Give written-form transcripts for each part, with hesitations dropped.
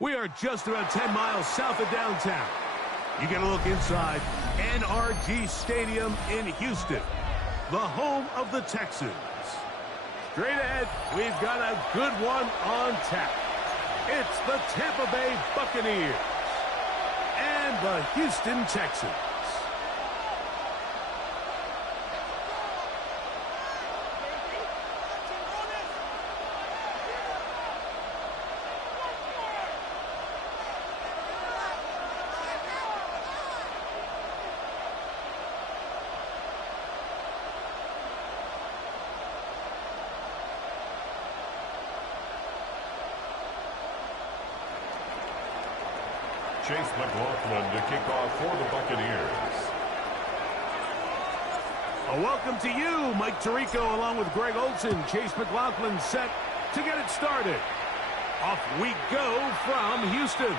We are just about 10 miles south of downtown. You get a look inside NRG Stadium in Houston, the home of the Texans. Straight ahead, we've got a good one on tap. It's the Tampa Bay Buccaneers and the Houston Texans. Chase McLaughlin to kick off for the Buccaneers. A welcome to you, Mike Tirico, along with Greg Olson. Chase McLaughlin set to get it started. Off we go from Houston.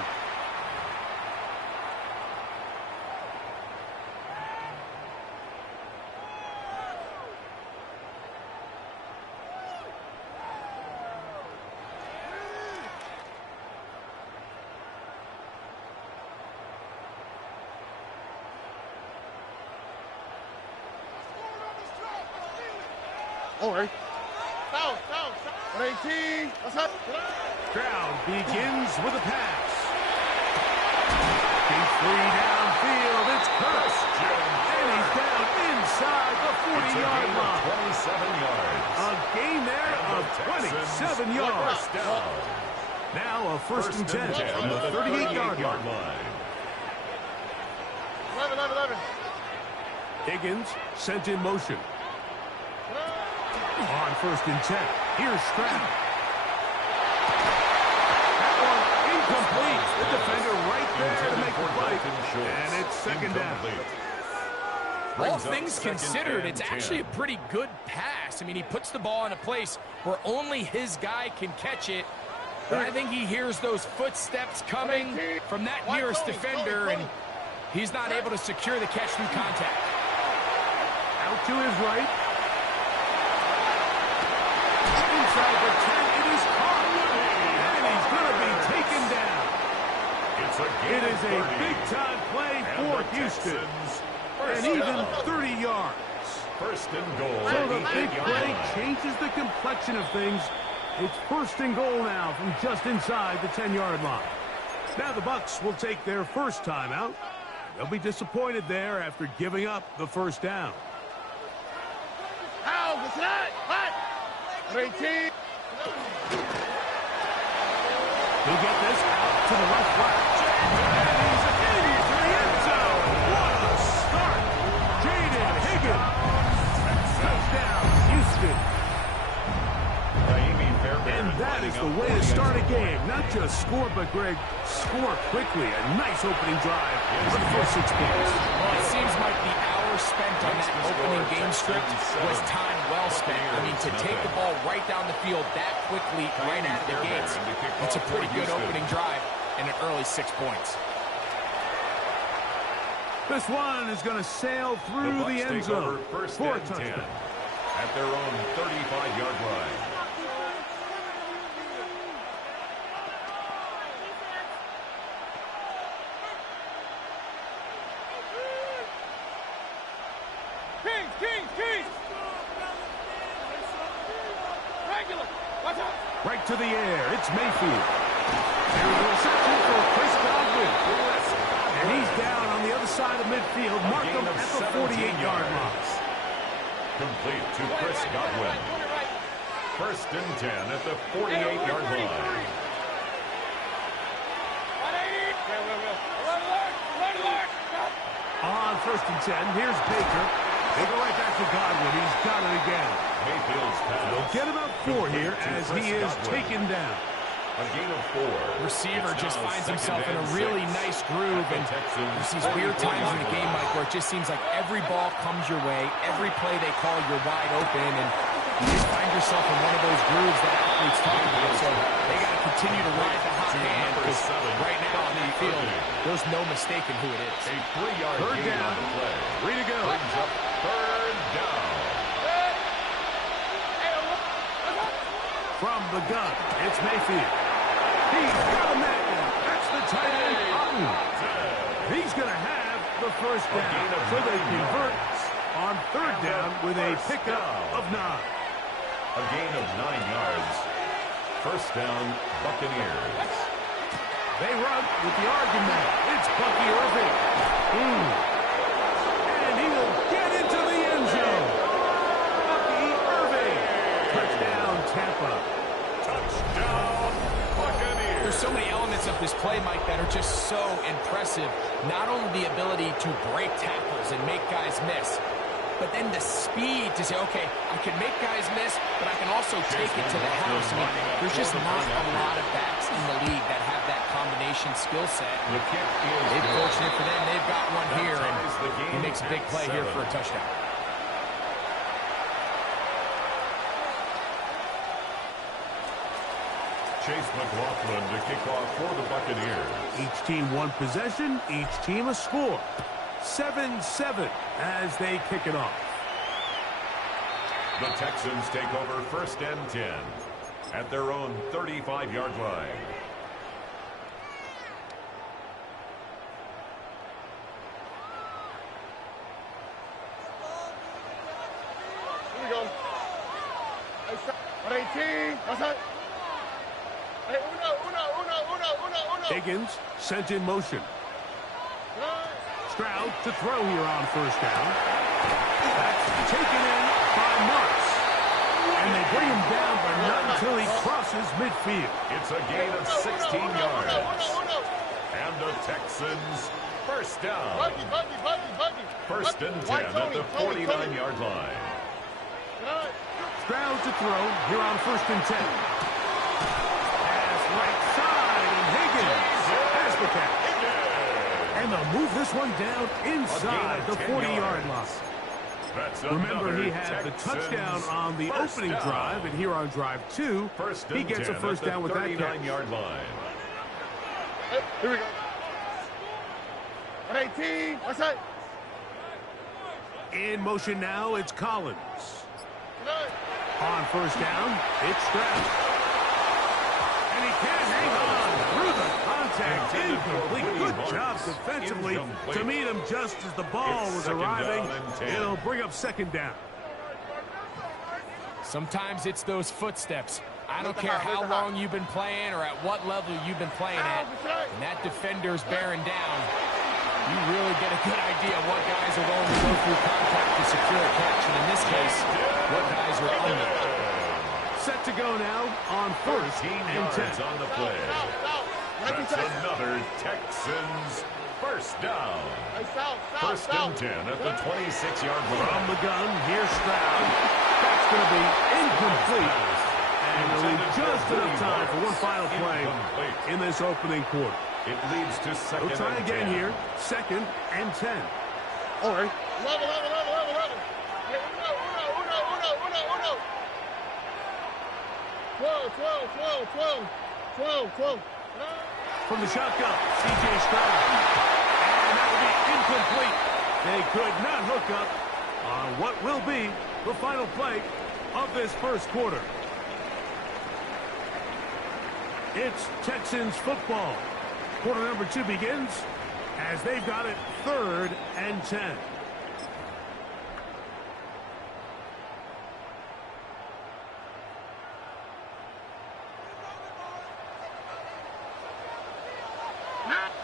Over. Foul. 18. What's up? Crowd begins with a pass. Deep three downfield. It's Curse. And he's down inside the 40-yard line. 27 yards. A gain there of 27 yards. Now a first and 10 from the 38-yard line. 11. Higgins sent in motion. On first and 10, here's Stroud. That one incomplete. The defender right there to make the play. And it's second down. All things considered, it's actually a pretty good pass. I mean, he puts the ball in a place where only his guy can catch it. But I think he hears those footsteps coming from that nearest defender, and he's not able to secure the catch through contact. Out to his right. Inside the 10, it is caught. And he's going to be taken down. It is a big-time play for Houston. And even 30 yards. First and goal. So the big play changes the complexion of things. It's first and goal now from just inside the 10-yard line. Now the Bucs will take their first timeout. They'll be disappointed there after giving up the first down. How was that? What? 18. He'll get this out to the left flat. And he's into the end zone. What a start. Jaden Higgins. Touchdown, Houston. And that is the way to start a game. Not just score, but, Greg, score quickly. A nice opening drive for the first 6 points. Well, it seems like the hour spent on that opening game script was time well spent. I mean, to take the ball right down the field that quickly, right out of the gates, it's a pretty good opening drive and an early 6 points. This one is going to sail through the end zone for a touchdown. At their own 35-yard line. Kings! Regular! Watch out! Right to the air. It's Mayfield. There's a reception for Chris Godwin. And he's down on the other side of midfield. Mark him at the 48-yard line. Complete to Chris Godwin. First and 10 at the 48-yard line. On first and 10, here's Baker. They go right back to Godwin. He's got it again. Mayfield's pass. They'll get about 4 here as he is taken down. A gain of 4. Receiver just finds himself in a really nice groove, and there's these weird times in the game, Mike, where it just seems like every ball comes your way, every play they call, you're wide open, and you just find yourself in one of those grooves that athletes talk about. So they got to continue to ride the hot hand, because right now on that field, there's no mistaking who it is. A 3-yard Third gain down. on the play. Free to go. Brings up third down. From the gun, it's Mayfield. He's got a man. going to have the first down. So they convert on third down with a pickup of 9. A gain of 9 yards. First down, Buccaneers. They run with the argument. It's Bucky Irving. And he will get into the end zone. Bucky Irving. Touchdown, Tampa. Touchdown, Buccaneers. There's so many elements of this play, Mike, that are just so impressive. Not only the ability to break tackles and make guys miss, but then the speed to say, okay, I can make guys miss, but I can also take it to the house. I mean, there's just not a lot of backs in the league that have that combination skill set. It's fortunate for them. They've got one here, and he makes a big play here for a touchdown. Chase McLaughlin to kick off for the Buccaneers. Each team one possession, each team a score. 7-7 as they kick it off. The Texans take over first and 10 at their own 35-yard line. Here we go. 18. That's it. Hey, uno. Higgins sent in motion. Stroud to throw here on first down. That's taken in by Marks. And they bring him down, but not until he crosses midfield. It's a gain of 16 yards. And the Texans first down. Buggy. First and 10 at the 49-yard line. Stroud to throw here on first and 10. Pass right side, and Higgins has the catch. And they'll move this one down inside the 40-yard line. Remember, he had the touchdown on the opening drive, and here on drive 2, he gets a first down with that catch. 39-yard line. Here we go. 18. That's it. In motion now, it's Collins. On first down, it's Stroud. And he can't hang on through the contact. Incomplete. Good job defensively to meet him just as the ball was arriving. It'll bring up second down. Sometimes it's those footsteps. I don't care how long you've been playing or at what level you've been playing at. And that defender's bearing down. You really get a good idea of what guys are willing to go through contact to secure a catch. And in this case, what guys are under. Set to go now on first and 10 on the play. That's another Texans first down. First and 10 at the 26-yard line. From the gun, here's Stroud. That's going to be incomplete. And it'll leave just enough time for one final play in this opening quarter. It leads to second. We'll try again here. Second and 10. All right. Level. Hey, uno. 12. From the shotgun, C.J. Stroud. And that will be incomplete. They could not hook up on what will be the final play of this first quarter. It's Texans football. Quarter number 2 begins as they've got it 3rd and 10.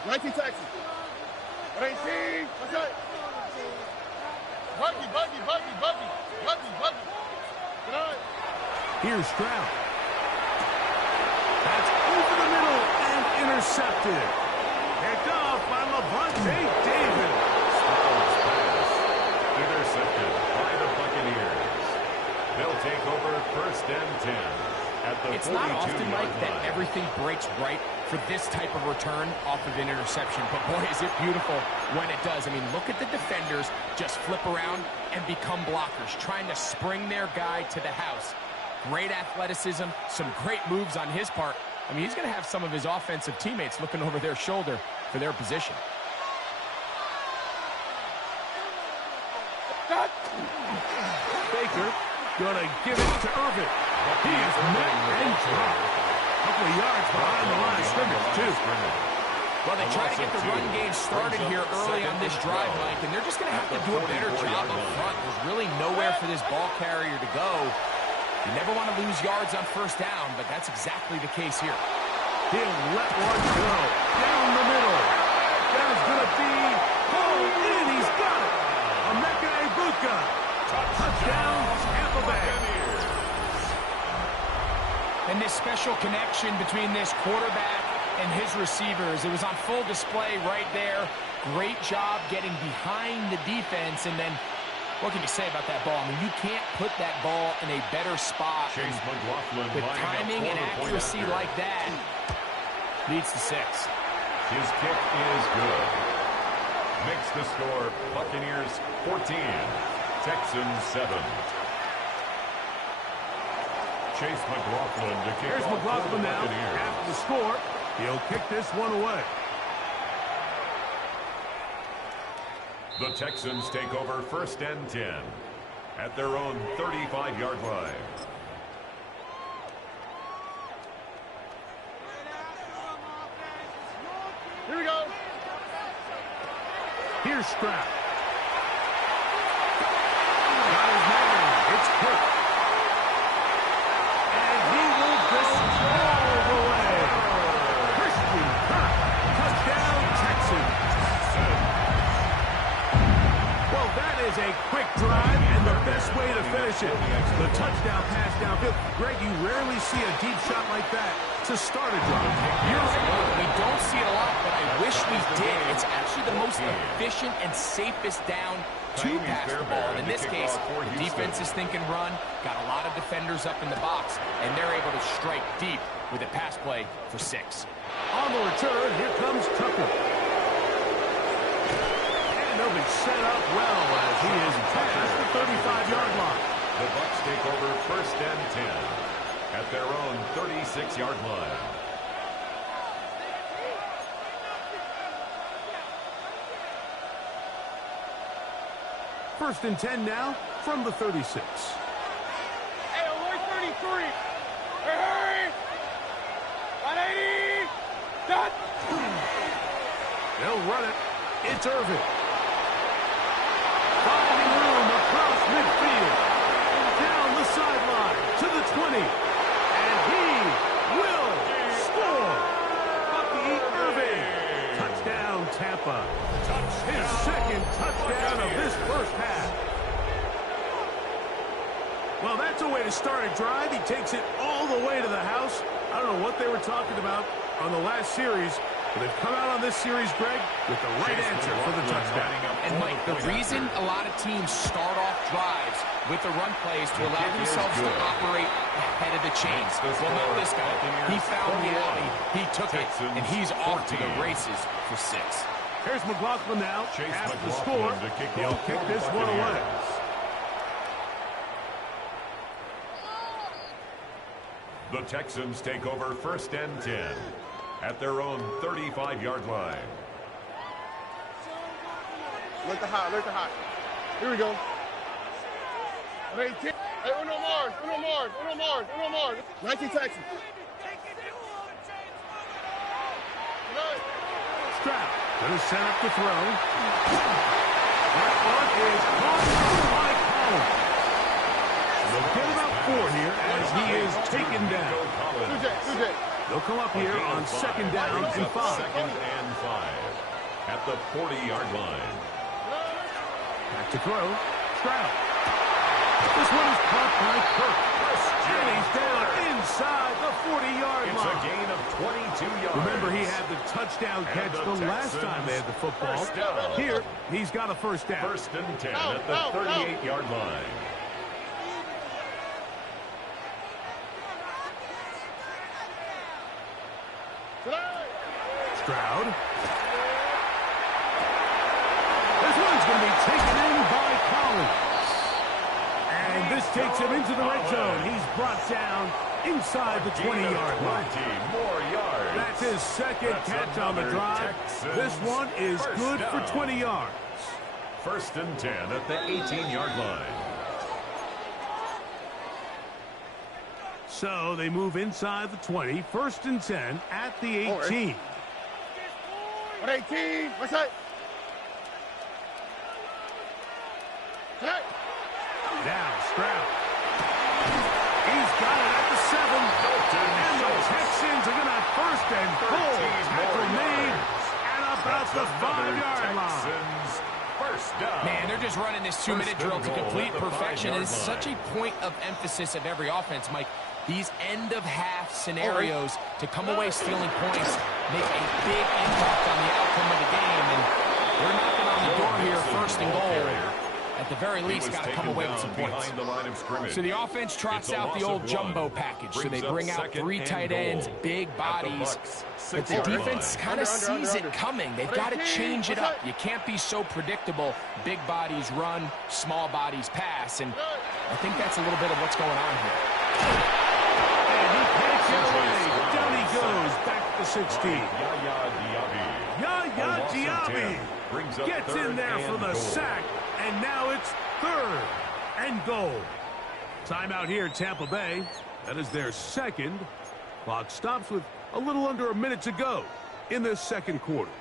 Nike Texas. 18. What's that? Buggy. Good night. Here's Stroud. That's over the middle and intercepted. Picked off by Levante David. Stroud's pass intercepted by the Buccaneers. They'll take over first and 10 at the 42-yard line. It's not often, Mike, that everything breaks right for this type of return off of an interception. But, boy, is it beautiful when it does. I mean, look at the defenders just flip around and become blockers, trying to spring their guy to the house. Great athleticism, some great moves on his part. I mean, he's going to have some of his offensive teammates looking over their shoulder for their position. Baker going to give it to Irvin. He is met and dropped. A couple of yards behind the line of scrimmage, too. Well, they try to get the run game started here early on this drive, Mike, and they're just going to have to do a better job up front. There's really nowhere for this ball carrier to go. You never want to lose yards on first down, but that's exactly the case here. He'll let one go. Down the middle. That's going to be pulled in. He's got it. Emeka Egbuka. Touchdown, Tampa Bay. And this special connection between this quarterback and his receivers, it was on full display right there. Great job getting behind the defense, and then what can you say about that ball? I mean, you can't put that ball in a better spot. Chase McLaughlin with timing and accuracy like that, leads to 6. His kick is good. Makes the score Buccaneers 14, Texans 7. Chase McLaughlin to kick Here's off McLaughlin now. Buccaneers. After the score, he'll kick this one away. The Texans take over 1st and 10 at their own 35-yard line. Here we go. Here's Stroud. Got his man. It's Kirk. And he will go all the way. Christian Kirk. Touchdown, Texans. Well, that is a quick drive and the best way to finish it. The touchdown pass downfield. Greg, you rarely see a deep shot like that to start a drive. You're right. We don't see it a lot, but I wish we did. It's actually the most efficient and safest down to pass the ball. And in this case, the defense is thinking run, got a lot of defenders up in the box, and they're able to strike deep with a pass play for 6. On the return, here comes Tucker. And they'll be set up well as he is past the 35-yard line. The Bucs take over 1st and 10 at their own 36-yard line. First and 10 now from the 36. Hey, alert 33. Hey, 180. Dot. They'll run it. It's Irvin. Finding room across midfield. Down the sideline to the 20. And he will score. Bucky Irving. Touchdown, Tampa. His second touchdown of this first half. Well, that's a way to start a drive. He takes it all the way to the house. I don't know what they were talking about on the last series, but they've come out on this series, Greg, with the right answer for the touchdown. And, Mike, the reason a lot of teams start off drives with the run plays to allow themselves to operate ahead of the chains. Well, not this guy. He found the alley, he took it, and he's off to the races for 6. Here's McLaughlin now. After the score, he'll kick this one away. The Texans take over 1st and 10 at their own 35-yard line. Alert the high, alert the high. Here we go. 18. Hey, Uno Mars, Uno Mars, Uno Mars, Uno Mars. 19 Texans. Stroud going to set up the throw. That one is caught by Collins. They'll get about 4 here as he is taken down. They'll come up here on 2nd down and 5. 2nd and 5 at the 40-yard line. Back to throw. Stroud. This one is caught by Kirk. And he's down inside the 40-yard line. It's a gain of 22 yards. Remember, he had the touchdown catch the last time they had the football. Here, he's got a first down. 1st and 10 at the 38-yard line. Stroud. This one's going to be taken in by Collins. And this takes him into the red zone. He's brought down inside the 20-yard line. More yards. That's his second catch on the drive. This one is good for 20 yards. 1st and 10 at the 18-yard line. So they move inside the 20. 1st and 10 at the 18. 118. What's that? Now Stroud. He's got it at the 7. And the Texans are going to have first and goal. Tackle made at about the 5-yard line. First down. Man, they're just running this 2-minute drill to complete perfection. It's such a point of emphasis of every offense, Mike. These end-of-half scenarios to come away stealing points make a big impact on the outcome of the game. And they're knocking on the door here, first and goal. At the very least, got to come away with some points. So the offense trots out the old jumbo package. So they bring out 3 tight ends, big bodies. But the defense kind of sees it coming. They've got to change it up. You can't be so predictable. Big bodies run, small bodies pass. And I think that's a little bit of what's going on here. And he can't get away. Down he goes, back to 16. Yaya Diaby gets in there for the sack. And now it's 3rd and goal. Timeout here, Tampa Bay. That is their 2nd. Clock stops with a little under a minute to go in the 2nd quarter.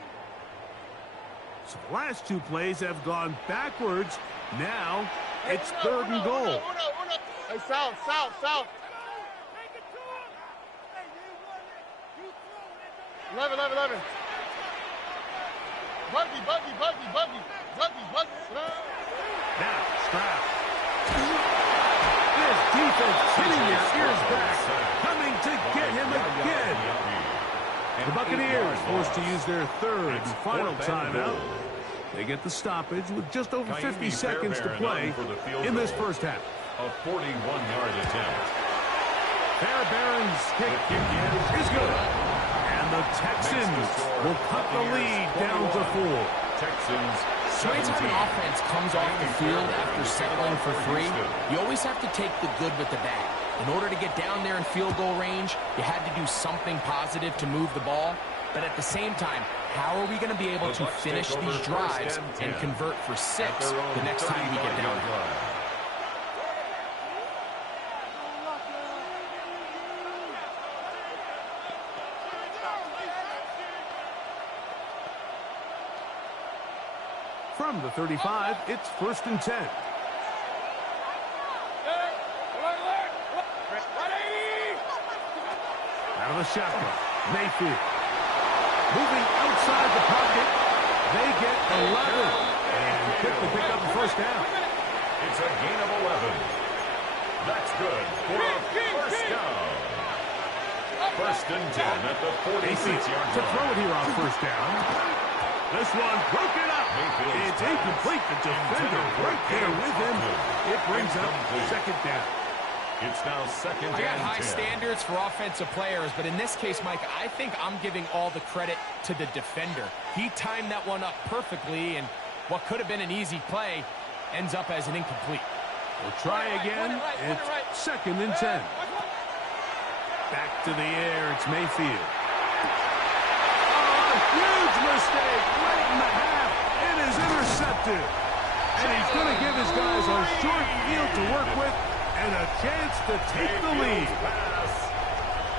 So the last 2 plays have gone backwards. Now it's 3rd and goal. Hey, south. 11. Buggy. Now, Stroud. This defense hitting their ears back, coming to get him again. The Buccaneers forced to use their 3rd and final timeout. They get the stoppage with just over 50 seconds to play in this first half. A 41-yard attempt. Fairbairn's kick is good. And the Texans will cut the lead down to 4. Texans. So anytime an offense comes off the field after settling for 3, you always have to take the good with the bad. In order to get down there in field goal range, you had to do something positive to move the ball. But at the same time, how are we going to be able to finish these drives and convert for 6 the next time we get down there? From the 35, it's 1st and 10. Out of the shotgun, Mayfield. Moving outside the pocket, they get 11. And quick to pick up the first down. It's a gain of 11. That's good for a first down. 1st and 10 at the 46-yard line. To throw it here on first down. This one broken up. It's incomplete. The defender right there with him. It brings up 2nd down. It's now 2nd and 10. I got high standards for offensive players, but in this case, Mike, I think I'm giving all the credit to the defender. He timed that one up perfectly, and what could have been an easy play ends up as an incomplete. We'll try again. It's 2nd and 10. Back to the air. It's Mayfield. Huge mistake late in the half. It is intercepted. And he's going to give his guys a short field to work with and a chance to take the lead. Pass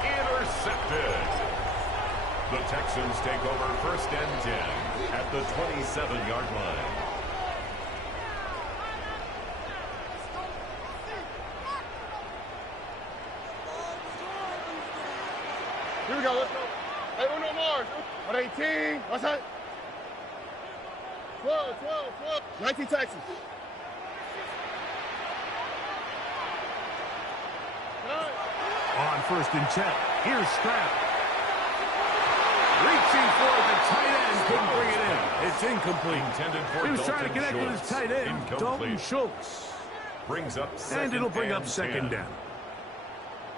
intercepted. The Texans take over 1st and 10 at the 27-yard line. Here we go, let's go. Hey, Uno Mars. 118. What's that? 12. 19 Texans. On 1st and 10. Here's Stroud. Reaching for the tight end. Couldn't bring it in. It's incomplete. He was trying to connect with his tight end, Dalton Schultz. Brings up and it'll bring up 2nd down.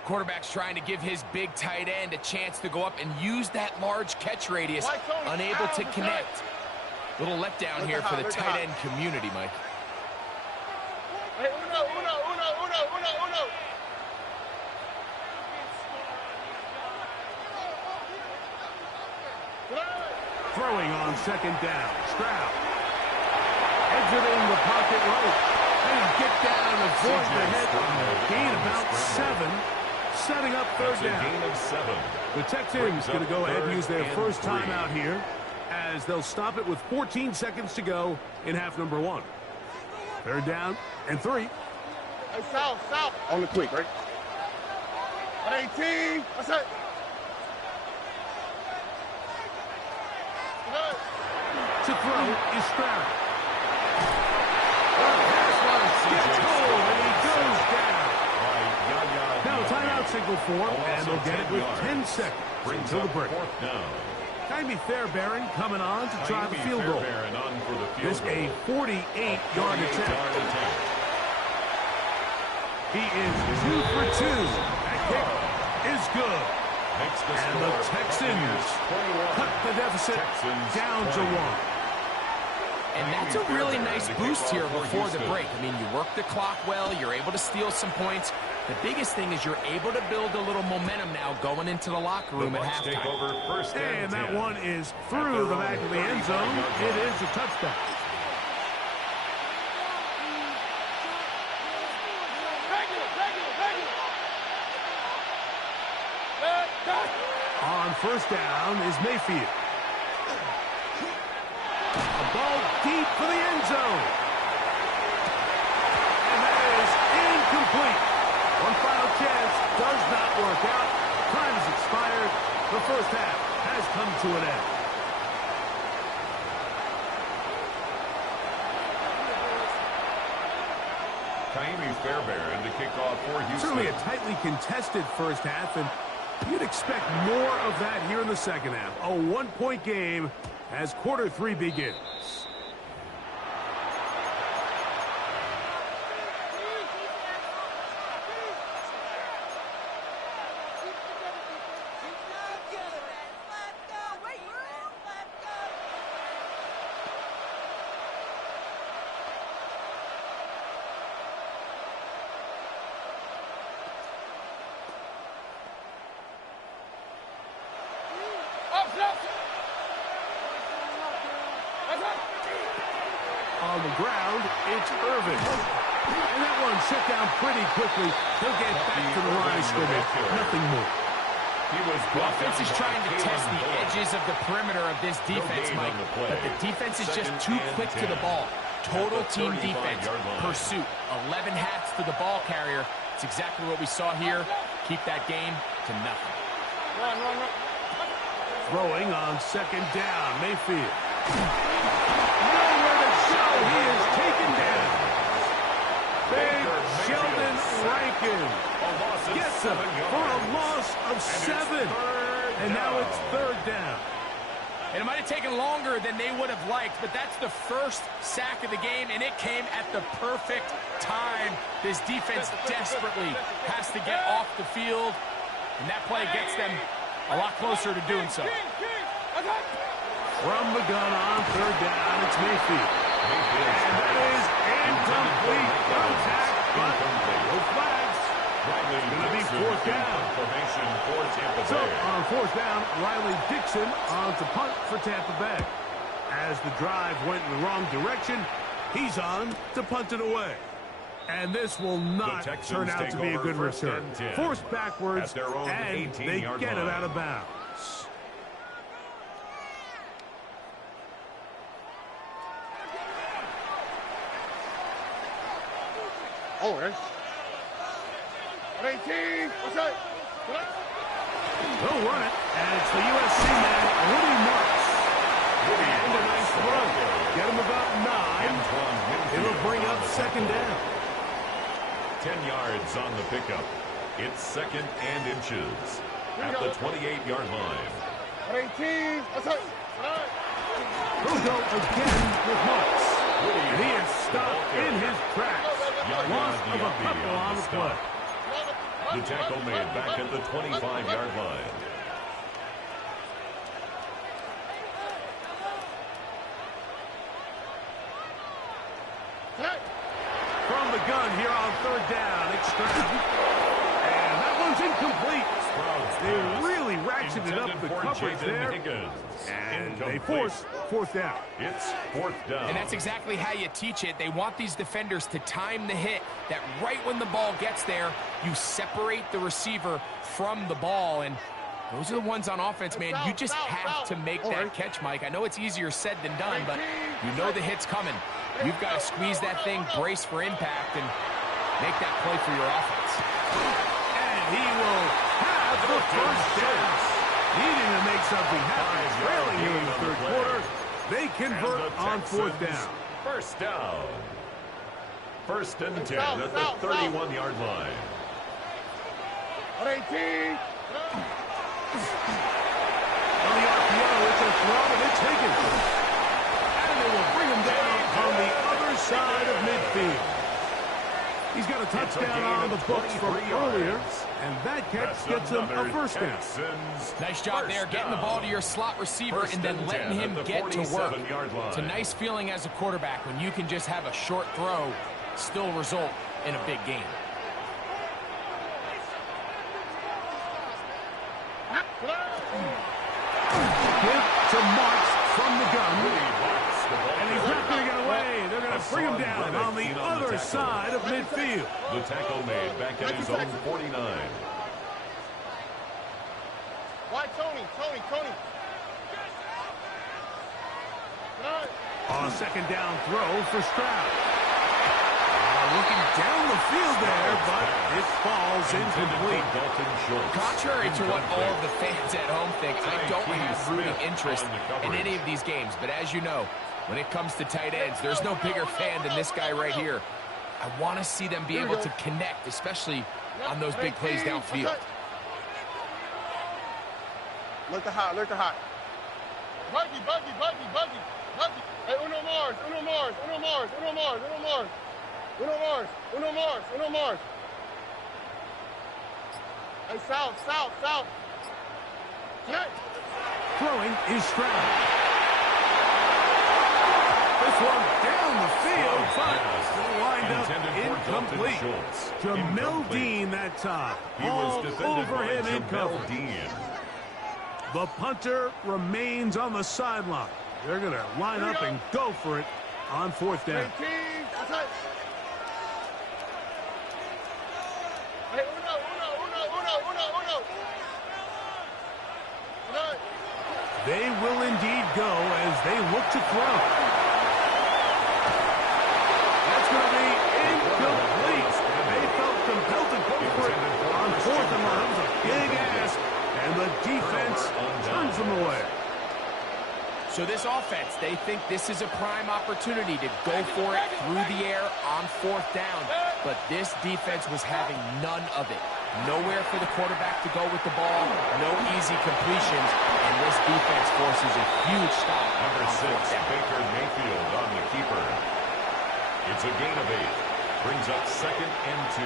Quarterback's trying to give his big tight end a chance to go up and use that large catch radius. Unable to connect. Little letdown here for the tight end community, Mike. Hey, Uno. Throwing on 2nd down. Stroud. Exiting the pocket right. And get down and avoid the hit. Gain about 7. Setting up 3rd down. Gain of 7. The Texans going to go ahead and use their first timeout here as they'll stop it with 14 seconds to go in half number one. Third down and 3. Hey, south. On the quick, right? 18. What's that? To throw is Stroud. Gets hold, and he goes down. Now a timeout signal for him, and they'll get it with 10 seconds until the break. Taimi Fairbairn coming on to try the field goal. This a 48-yard attempt. He is 2 for 2. That kick is good. And the Texans cut the deficit down to 1. And that's a really nice boost here before the break. I mean, you work the clock well. You're able to steal some points. The biggest thing is you're able to build a little momentum now going into the locker room at halftime. And that one is through the back of the end zone. It is a touchdown. On first down is Mayfield. A ball deep for the end zone. And that is incomplete. One final chance does not work out. Time has expired. The first half has come to an end. Taimi Fairbairn to kick off for Houston. Certainly a tightly contested first half, and you'd expect more of that here in the second half. A one-point game as quarter 3 begins. On the ground, it's Irvin. And that one shut down pretty quickly. He'll get back to the line of scrimmage. Nothing more. The offense is trying to test the edges of the perimeter of this defense, Mike. But the defense is just too quick to the ball. Total team defense. Pursuit. 11 hats to the ball carrier. It's exactly what we saw here. Keep that game to nothing. Run. Throwing on second down. Mayfield. Nowhere to show. He is taken down. Big Sheldon Rankin gets him for a loss of 7. And now it's third down. And it might have taken longer than they would have liked, but that's the first sack of the game, and it came at the perfect time. This defense desperately has to get off the field, and that play gets them a lot closer to doing so. From the gun on third down, it's Mayfield. And that is incomplete. Contact, but no flags. It's going to be fourth down. So on fourth down, Riley Dixon on to punt for Tampa Bay. As the drive went in the wrong direction, he's on to punt it away. And this will not turn out to be a good return. Forced backwards, and they get it out of bounds. Oh, that's 18. What's that? They'll run it, and it's the USC man, Woody Marks. And a nice throw. Get him about 9. It'll bring up second down. 10 yards on the pickup. It's second and inches at the 28-yard line. 18. What's that? He'll go again with Marks. And he is stopped in his tracks. Loss of a couple on the play. The tackle made back at the 25-yard line. From the gun here on third down, it's Stroud. And that one's incomplete. They really ratcheted up the coverage there. And they force fourth down. It's fourth down. And that's exactly how you teach it. They want these defenders to time the hit, that right when the ball gets there, you separate the receiver from the ball. And Those are the ones on offense, man. You just have to make that catch, Mike. I know it's easier said than done, but you know the hit's coming. You've got to squeeze that thing, brace for impact, and make that play for your offense. And he will have the first down. Needing to make something happen, trailing here in the third quarter. They convert on fourth down. First down. First and 10 at the 31-yard line. 18. On the RPO, it's a throw, and it's taken. And they will bring him down on the other side of midfield. He's got a touchdown on the books from earlier, and that catch gets him a first down. Nice job there, getting the ball to your slot receiver and then letting him get to work. It's a nice feeling as a quarterback when you can just have a short throw, still result in a big game. Give to Marks from the gun. And he's not going to get away. They're going to bring him down on the other side of midfield. The tackle made back at his own 49. Why, Tony? On a second down throw for Stroud. Looking down the field there, but it falls incomplete. Contrary to what all of the fans at home think, I don't have rooting interest in any of these games. But as you know, when it comes to tight ends, there's no bigger fan than this guy right here. I want to see them be able to connect, especially on those big plays downfield. Look to hot. Buggy. Hey, Uno Mars. Hey, south. Hey. Throwing is Stroud. This one down the field, but still lined up incomplete. Jamel Dean that time. All over him in coverage. The punter remains on the sideline. They're going to line up and go for it on fourth down. Hey, Uno. They will indeed go as they look to throw. That's going to be incomplete. They felt compelled to go for it on fourth and one. It was a big ask, and the defense turns them away. So this offense, they think this is a prime opportunity to go for it through the air on fourth down. But this defense was having none of it. Nowhere for the quarterback to go with the ball. No easy completions. And this defense forces a huge stop. Number 6, Baker Mayfield on the keeper. It's a gain of 8. Brings up second and 2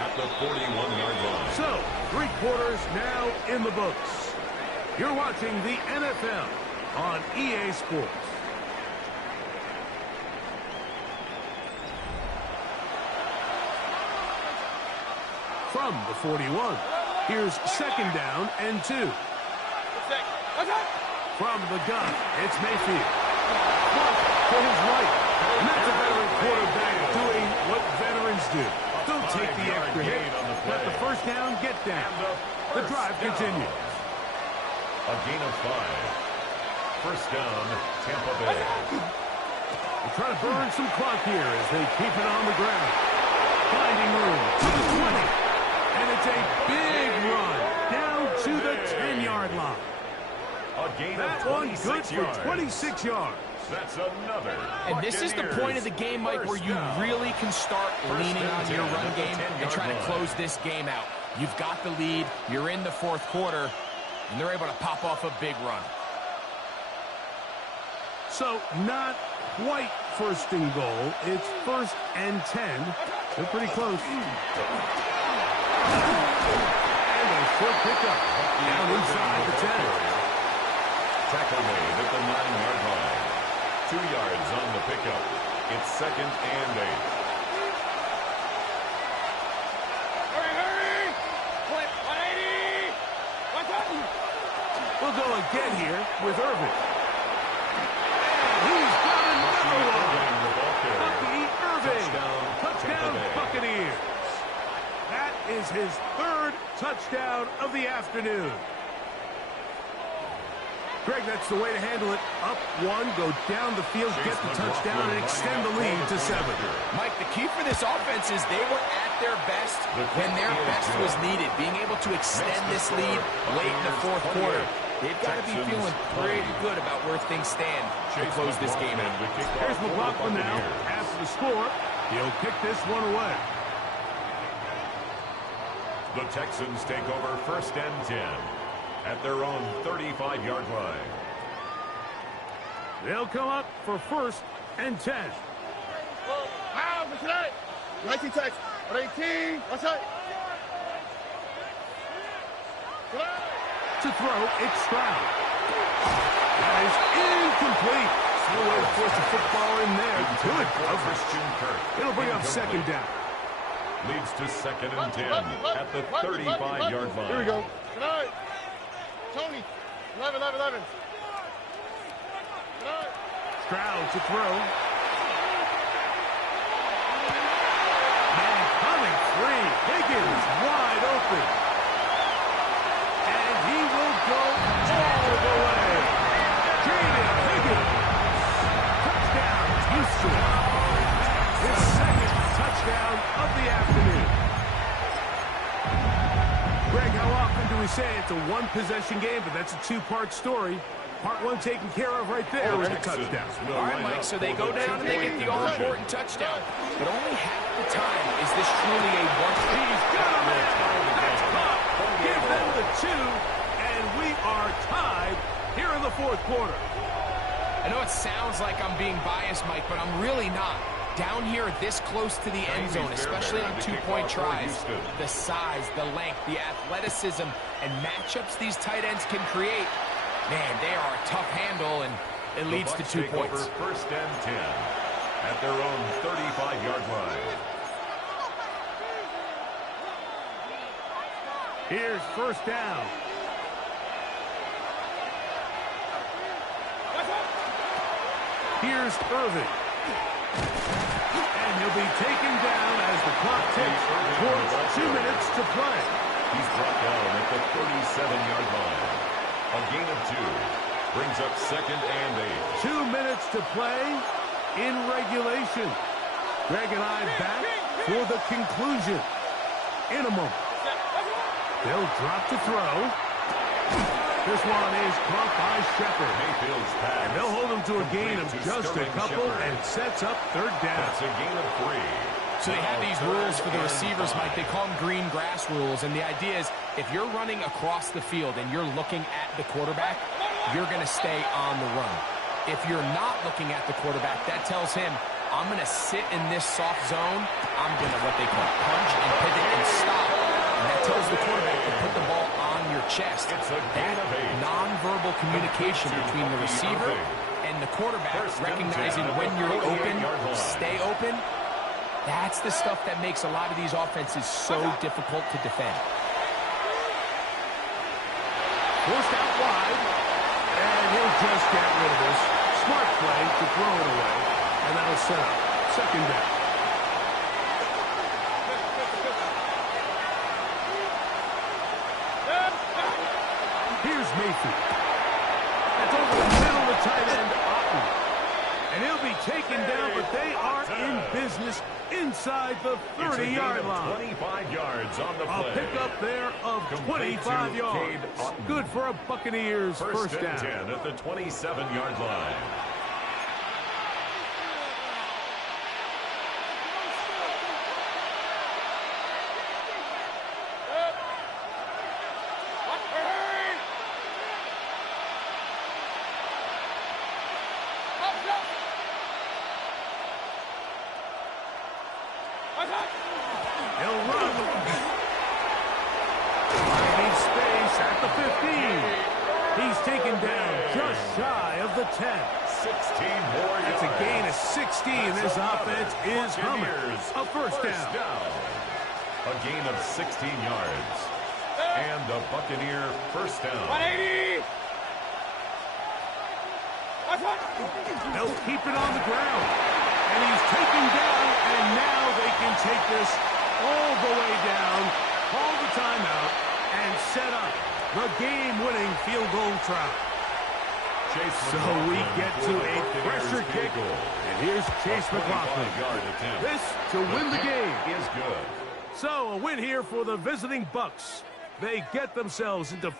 at the 41-yard line. So, 3 quarters now in the books. You're watching the NFL on EA Sports. From the 41, here's second down and 2. From the gun, it's Mayfield. To his right. And that's a veteran quarterback doing what veterans do. Don't take the extra hit. Got the first down, get down. The drive continues. A gain of 5. First down, Tampa Bay. They're trying to burn some clock here as they keep it on the ground. Finding room to the 20. And it's a big run down to the 10-yard line. A gain that of one good for yards. 26 yards. That's another. And this is the point of the game, Mike, where you really can start leaning on your run game and try to close this game out. You've got the lead. You're in the fourth quarter, and they're able to pop off a big run. So not quite first and goal. It's first and 10. They're pretty close. And a short pickup down inside the 10. Tackle made at the 9-yard line. 2 yards on the pickup. It's second and 8. Hurry! Flip 180! We'll go again here with Irvin. He's got another one. Bucky Irving. Touchdown, Buccaneers. That is his 3rd touchdown of the afternoon. Greg, that's the way to handle it. Up one, go down the field, get the touchdown, and extend the lead to 7. Mike, the key for this offense is they were at their best when their best was needed. Being able to extend this lead late in the fourth quarter. They've got to be feeling pretty good about where things stand to close this game out. Here's McLaughlin now. After the score, he'll kick this one away. The Texans take over 1st and 10 at their own 35-yard line. They'll come up for 1st and 10. What's that? 19 tax. 18. What's that? To throw, it's Stroud. That is incomplete. No way to force the football in there. Good coverage. It'll bring up 2nd down. Leads to 2nd and 10 at the 35-yard line. Here we go. Good night. Tony. 11. Good night. Stroud to throw. And coming free. Higgins wide open. And he will go all the way. Jaden Higgins. Touchdown, Houston. His 2nd touchdown of the afternoon. Greg, how often do we say it's a one-possession game, but that's a two-part story? Part 1 taken care of right there with a touchdown. All right, Mike, so they go down and they get the all-important touchdown. But only half the time is this truly a one. He's got a man. That's caught. Give them the 2, and we are tied here in the 4th quarter. I know it sounds like I'm being biased, Mike, but I'm really not. Down here this close to the end zone, especially on 2-point tries, the size, the length, the athleticism, and matchups these tight ends can create, man, they are a tough handle, and it leads to 2 points. 1st and 10 at their own 35-yard line. Here's 1st down. Here's Irving. And he'll be taken down as the clock ticks towards 2 minutes to play. He's brought down at the 37-yard line. A gain of 2 brings up 2nd and 8. 2 minutes to play in regulation. Greg and I back for the conclusion in a moment. They'll drop to throw. This one is caught by Shepard. Mayfield's pass. And they'll hold him to a gain of just a couple and sets up 3rd down. That's a gain of 3. So they have these rules for the receivers, Mike. They call them green grass rules. And the idea is if you're running across the field and you're looking at the quarterback, you're going to stay on the run. If you're not looking at the quarterback, that tells him, I'm going to sit in this soft zone. I'm going to what they call punch and pivot and stop. And that tells the quarterback to put the ball on your chest. That nonverbal communication between the receiver and the quarterback, recognizing when you're open, stay open, that's the stuff that makes a lot of these offenses so difficult to defend. Forced out wide, and he'll just get rid of this. Smart play to throw it away, and that'll set up 2nd down. Here's Mayfield. That's over the middle of the tight end, Otten. And he'll be taken down, but they are in business inside the 30-yard line. 25 yards on the play. A pickup there of 25 yards. Good for a Buccaneers 1st down. 10 at the 27-yard line. He'll run. Finding space at the 15. He's taken down just shy of the 10. 16 more yards. That's a gain of 16. This offense is humming. A 1st down. A gain of 16 yards. And the Buccaneer 1st down. 180. They'll keep it on the ground. And he's taken down, and now they can take this all the way down, call the timeout, and set up the game-winning field goal try. So we get to a pressure kick, and here's Chase McLaughlin. This to win the game. Is good. So a win here for the visiting Bucks. They get themselves into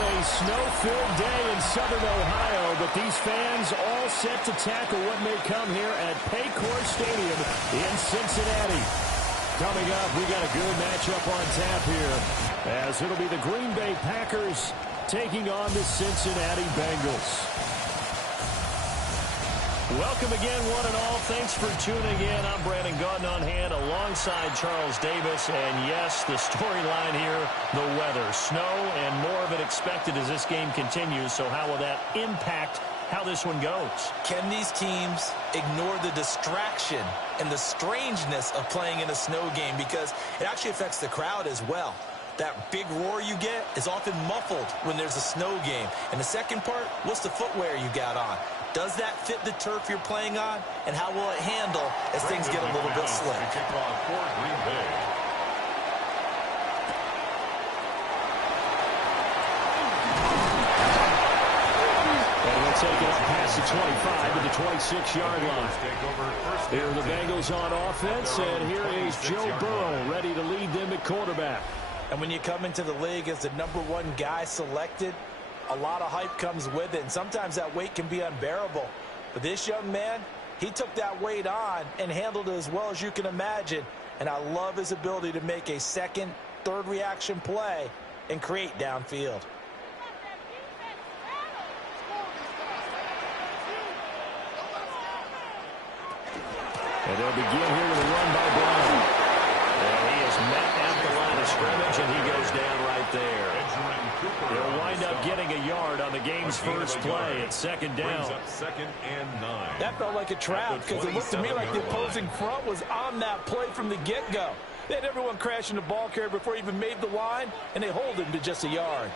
a snow-filled day in southern Ohio, but these fans all set to tackle what may come here at Paycor Stadium in Cincinnati. Coming up, we got a good matchup on tap here, as it'll be the Green Bay Packers taking on the Cincinnati Bengals. Welcome again, one and all. Thanks for tuning in. I'm Brandon Gaudin on hand alongside Charles Davis. And yes, the storyline here, the weather. Snow and more of it expected as this game continues. So how will that impact how this one goes? Can these teams ignore the distraction and the strangeness of playing in a snow game? Because it actually affects the crowd as well. That big roar you get is often muffled when there's a snow game. And the second part, what's the footwear you got on? Does that fit the turf you're playing on? And how will it handle as things get a little bit slick? And we'll take it up past the 25 to the 26-yard line. Here are the Bengals on offense, and here is Joe Burrow ready to lead them at quarterback. And when you come into the league as the #1 guy selected, a lot of hype comes with it, and sometimes that weight can be unbearable. But this young man, he took that weight on and handled it as well as you can imagine. And I love his ability to make a second, third reaction play and create downfield. And they'll begin here with a run by Brown. And he is met at the line of scrimmage, and he goes down right there. They'll wind up getting a yard on the game's first play at second down. Second and 9. That felt like a trap because it looked to me like the opposing front was on that play from the get-go. They had everyone crashing the ball carrier before he even made the line, and they hold him to just a yard.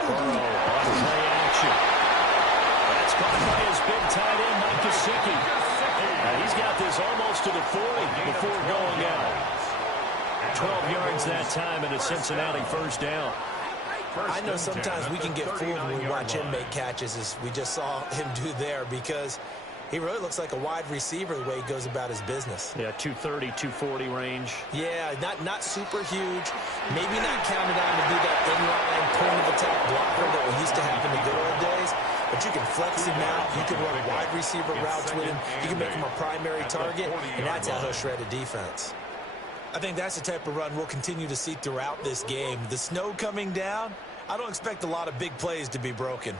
Burrow on play action. That's caught by his big tight end, Mike Gesicki. And he's got this almost to the 40 before going out. 12 yards that time and a Cincinnati first down. I know sometimes we can get fooled when we watch him make catches, as we just saw him do there, because he really looks like a wide receiver the way he goes about his business. Yeah, 230, 240 range. Yeah, not super huge. Maybe not counted on to be that inline point-of-attack blocker that we used to have in the good old days. But you can flex him out. You can run wide receiver routes with him. You can make him a primary target, and that's how he'll shred a defense. I think that's the type of run we'll continue to see throughout this game. The snow coming down, I don't expect a lot of big plays to be broken.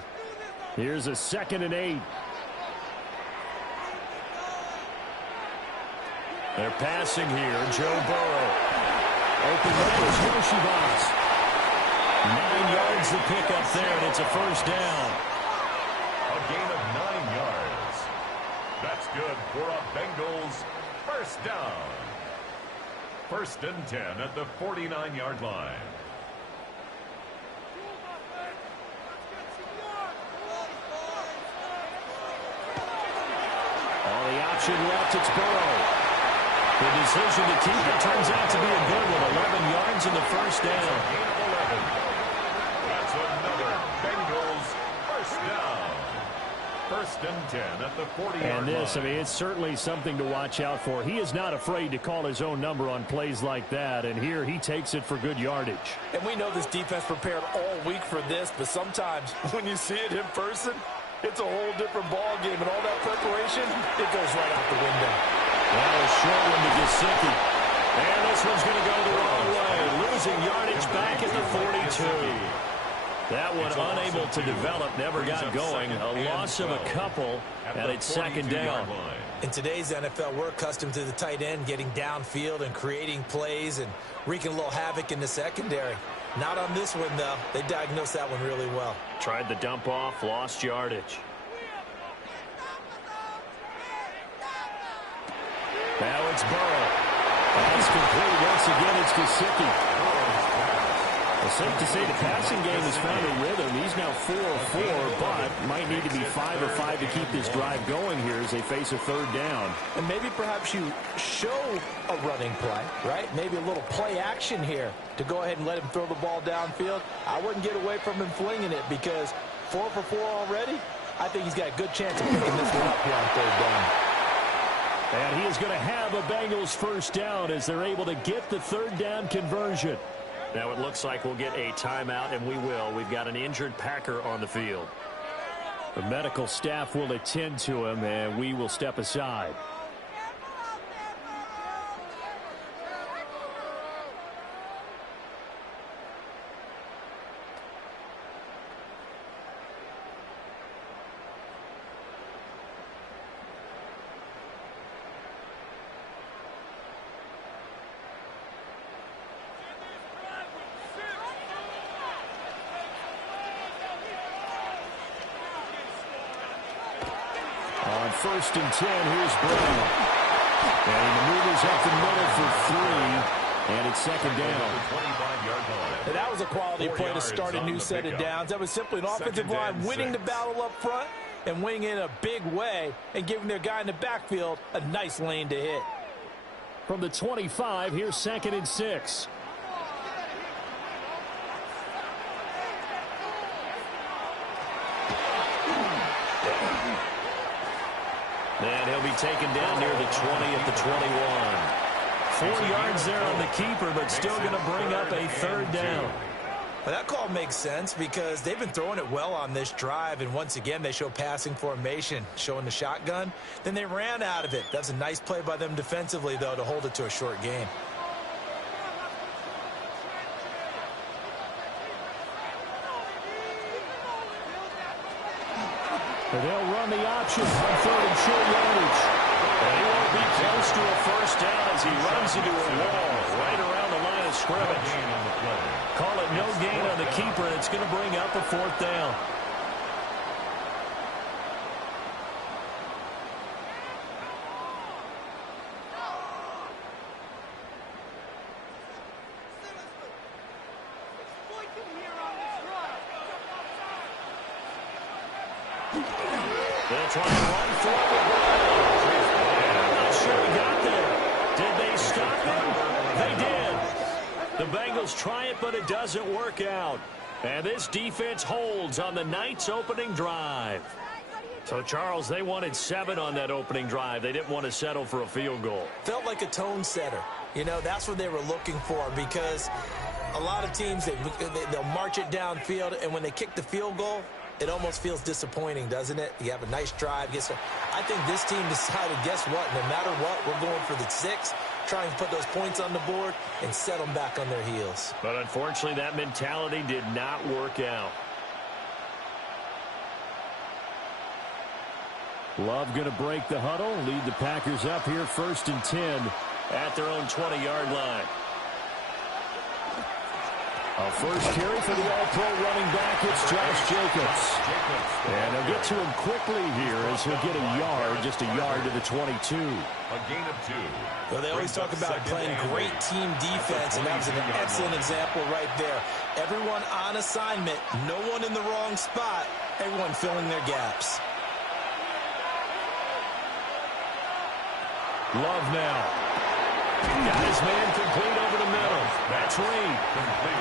Here's a 2nd and 8. They're passing here. Joe Burrow. Open look is Yoshibas. 9 yards to pick up there, and it's a first down. A gain of 9 yards. That's good for a Bengals first down. 1st and 10 at the 49-yard line. On the option left, it's Burrow. The decision to keep it turns out to be a good one. 11 yards in the first down. Gain of 11. That's another Bengals first down. 1st and 10 at the 40-yard line. And this, I mean, it's certainly something to watch out for. He is not afraid to call his own number on plays like that, and here he takes it for good yardage. And we know this defense prepared all week for this, but sometimes when you see it in person, it's a whole different ball game, and all that preparation, it goes right out the window. That was short one to Gesicki. And this one's going to go the wrong way, losing yardage back at the 42. That one unable to develop, never got going. A loss of a couple, and it's second down. In today's NFL, we're accustomed to the tight end getting downfield and creating plays and wreaking a little havoc in the secondary. Not on this one, though. They diagnosed that one really well. Tried the dump off, lost yardage. Now it's Burrow. That's complete. Once again, it's Gesicki. It's safe to say the passing game has found a rhythm. He's now 4-4, but might need to be 5-5 to keep this drive going here as they face a third down. And maybe perhaps you show a running play, right? Maybe a little play action here to go ahead and let him throw the ball downfield. I wouldn't get away from him flinging it because 4 for 4 already. I think he's got a good chance of picking this one up here on third down. And he is going to have a Bengals first down as they're able to get the third down conversion. Now it looks like we'll get a timeout, and we will. We've got an injured Packer on the field. The medical staff will attend to him, and we will step aside. On 1st and 10, here's Brown. And he maneuvers up the middle for 3, and it's 2nd down. And that was a quality play to start a new set of downs. That was simply an offensive line winning the battle up front and winning in a big way and giving their guy in the backfield a nice lane to hit. From the 25, here's 2nd and 6. And he'll be taken down near the 20 at the 21. 4 yards there on the keeper, but still going to bring up a 3rd down. Well, that call makes sense because they've been throwing it well on this drive, and once again they show passing formation, showing the shotgun. Then they ran out of it. That's a nice play by them defensively, though, to hold it to a short gain. They'll run the option on 3rd and short yardage. And he won't be close to a 1st down as he runs into a wall right around the line of scrimmage. Call it no gain on the keeper, and it's going to bring up a 4th down. They'll try and run forward. I'm not sure he got there. Did they stop him? They did. The Bengals try it, but it doesn't work out. And this defense holds on the night's opening drive. So, Charles, they wanted 7 on that opening drive. They didn't want to settle for a field goal. Felt like a tone setter. You know, that's what they were looking for because a lot of teams, they'll march it downfield, and when they kick the field goal, it almost feels disappointing, doesn't it? You have a nice drive. I think this team decided, guess what? No matter what, we're going for the 6, try and put those points on the board and set them back on their heels. But unfortunately, that mentality did not work out. Love going to break the huddle, lead the Packers up here 1st and 10 at their own 20-yard line. A first carry for the all-pro running back, it's Josh Jacobs. And they'll get to him quickly here as he'll get a yard, just a yard to the 22. A gain of 2. Well, they always talk about playing great team defense, and that was an excellent example right there. Everyone on assignment, no one in the wrong spot, everyone filling their gaps. Love now. Got his man complete over the middle. That's Reed.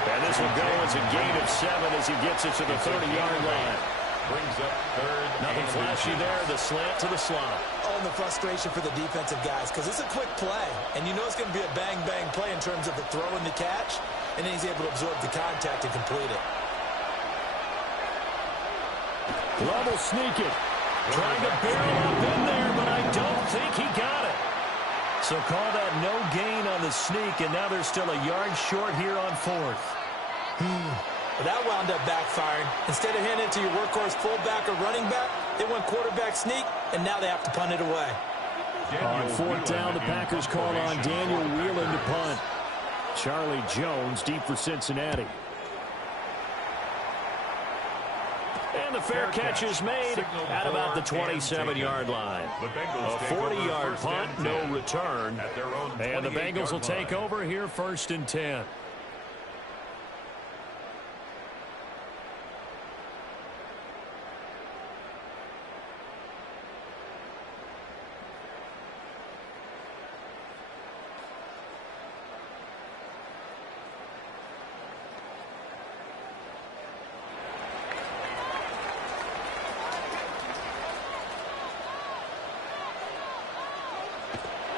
And this will go as a gain of 7 as he gets it to the 30-yard line. Brings up 3rd. Nothing flashy there. The slant to the slot. Oh, and the frustration for the defensive guys because it's a quick play. And you know it's going to be a bang-bang play in terms of the throw and the catch. And then he's able to absorb the contact and complete it. Love will sneak it. Trying to barrel up in there, but I don't think he got it. So call that no gain on the sneak, and now they're still a yard short here on 4th. That wound up backfiring. Instead of handing it to your workhorse fullback or running back, they went quarterback sneak, and now they have to punt it away. On 4th down, the Packers call on Daniel Whelan to punt. Charlie Jones deep for Cincinnati. And the fair catch is made at about the 27-yard line. A 40-yard punt, no return. And the Bengals will take over here 1st and 10.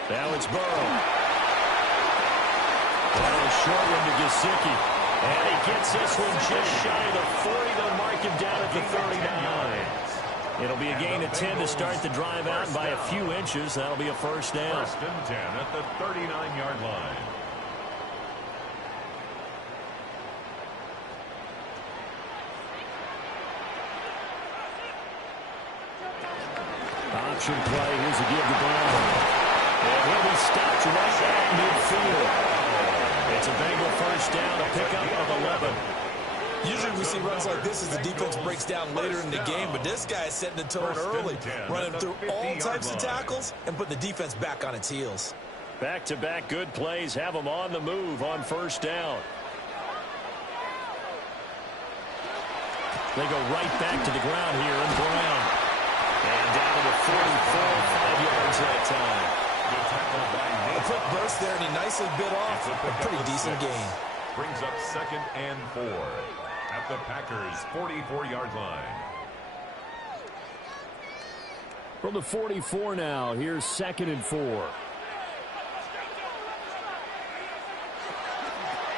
Now it's Burrow. That was short one to Gesicki. And he gets this one just shy of the 40. They'll mark him down at the 39. It'll be a gain of 10 to start the drive out. By a few inches, that'll be a first down. First and 10 at the 39-yard line. Option play. Here's a give to Brown. And he'll be stopped right at midfield. It's a Bengal first down, a pickup of 11. Usually we see runs like this as the defense breaks down later in the game, but this guy is setting the tone early, running through all types of tackles and putting the defense back on its heels. Back-to-back good plays have them on the move on first down. They go right back to the ground here in Brown. And down to the 44, 5 yards that time. A quick burst there, and he nicely bit off a pretty decent gain. Brings up 2nd and 4 at the Packers' 44-yard line. From the 44 now, here's 2nd and 4.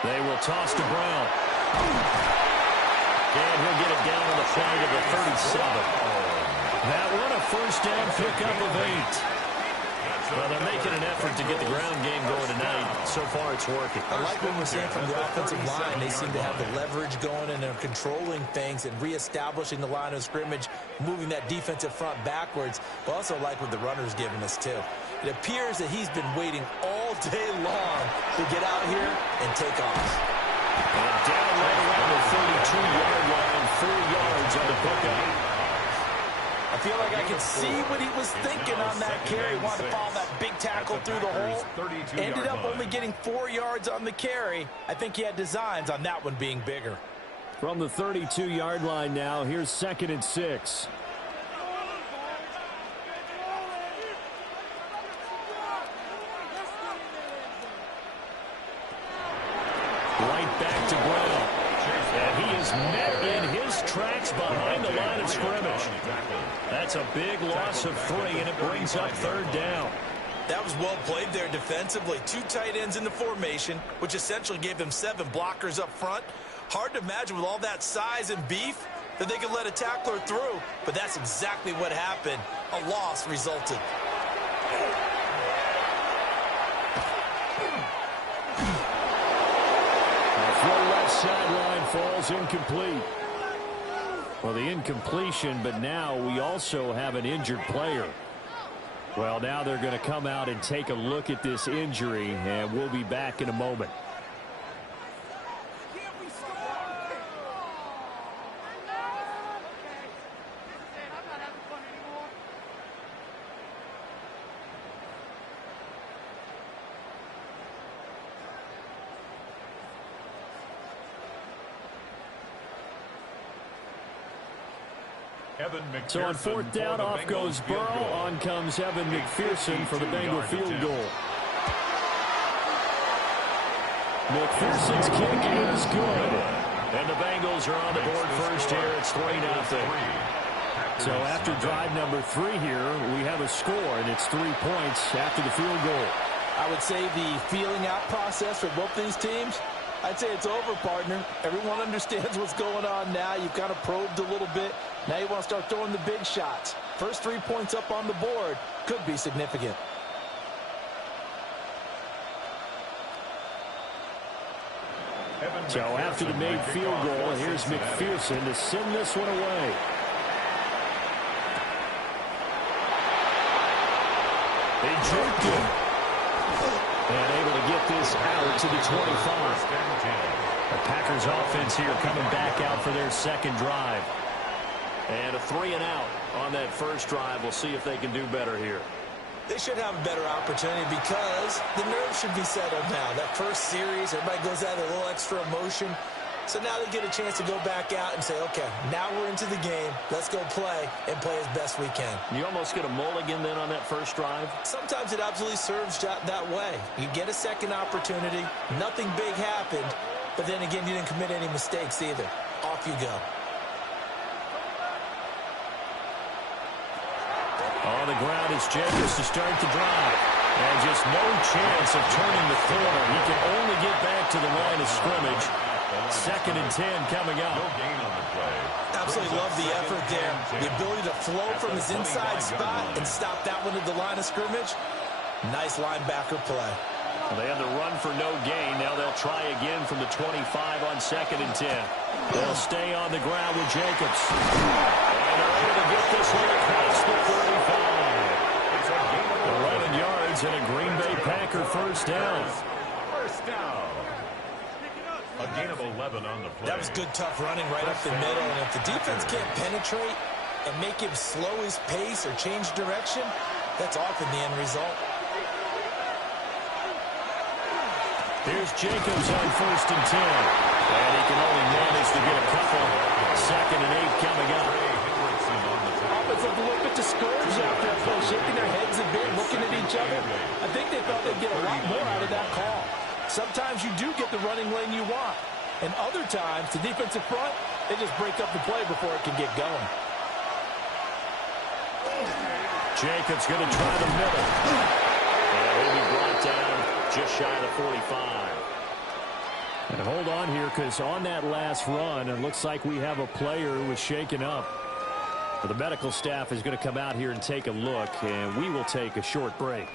They will toss to Brown. And he'll get it down on the play to the 37. That one a first down pickup of 8. Well, they're making an effort to get the ground game going tonight. So far, it's working. I like what we're seeing from the offensive line. They seem to have the leverage going, and they're controlling things and reestablishing the line of scrimmage, moving that defensive front backwards. But also like what the runner's giving us, too. It appears that he's been waiting all day long to get out here and take off. And down right around the 32-yard line, 4 yards on the pickup. I feel like I can see what he was thinking on that carry. He wanted to follow that big tackle through the hole. Ended up only getting 4 yards on the carry. I think he had designs on that one being bigger. From the 32-yard line now, here's 2nd and 6. Right back to Brown. And he is met in his tracks behind the line of scrimmage. That's a big loss of 3, and it brings up 3rd down. That was well played there defensively. 2 tight ends in the formation, which essentially gave them 7 blockers up front. Hard to imagine with all that size and beef that they could let a tackler through, but that's exactly what happened. A loss resulted. Throw left sideline falls incomplete. Well, the incompletion, but now we also have an injured player. Well, now they're going to come out and take a look at this injury, and we'll be back in a moment. So on 4th down, off goes Burrow. On comes Evan McPherson for the Bengal field goal. McPherson's kick is good. And the Bengals are on the board first here. It's 3-0. So after drive number 3 here, we have a score, and it's 3 points after the field goal. I would say the feeling out process for both these teams, I'd say it's over, partner. Everyone understands what's going on now. You've kind of probed a little bit. Now you want to start throwing the big shots. First 3 points up on the board could be significant. So after the made field goal, here's McPherson to send this one away. They jerked him. And able to get this out to the 25. The Packers offense here coming back out for their 2nd drive. And a 3-and-out on that first drive. We'll see if they can do better here. They should have a better opportunity because the nerves should be settled now. That first series, everybody goes out with a little extra emotion. So now they get a chance to go back out and say, okay, now we're into the game. Let's go play and play as best we can. You almost get a mulligan then on that first drive? Sometimes it absolutely serves that way. You get a second opportunity. Nothing big happened. But then again, you didn't commit any mistakes either. Off you go. On the ground is Jacobs to start the drive. And just no chance of turning the corner. He can only get back to the line of scrimmage. 2nd and 10 coming up. No gain on the play. Absolutely love the effort there. The ability to flow from his inside spot and stop that one at the line of scrimmage. Nice linebacker play. Well, they had the run for no gain. Now they'll try again from the 25 on 2nd and 10. They'll stay on the ground with Jacobs. And they're able to get this one across the 35. 11 yards and a Green Bay Packer first down. First down. A gain of 11 on the play. That was good, tough running right up the middle. And if the defense can't penetrate and make him slow his pace or change direction, that's often the end result. Here's Jacobs on 1st and 10. And he can only manage to get a couple. 2nd and 8 coming up. Offense looked a little bit discouraged after that play, shaking their heads a bit, looking at each other. I think they thought they'd get a lot more out of that call. Sometimes you do get the running lane you want. And other times, the defensive front, they just break up the play before it can get going. Jacobs going to try the middle. And he'll be brought down just shy of the 45. And hold on here, because on that last run, it looks like we have a player who was shaken up. The medical staff is going to come out here and take a look, and we will take a short break.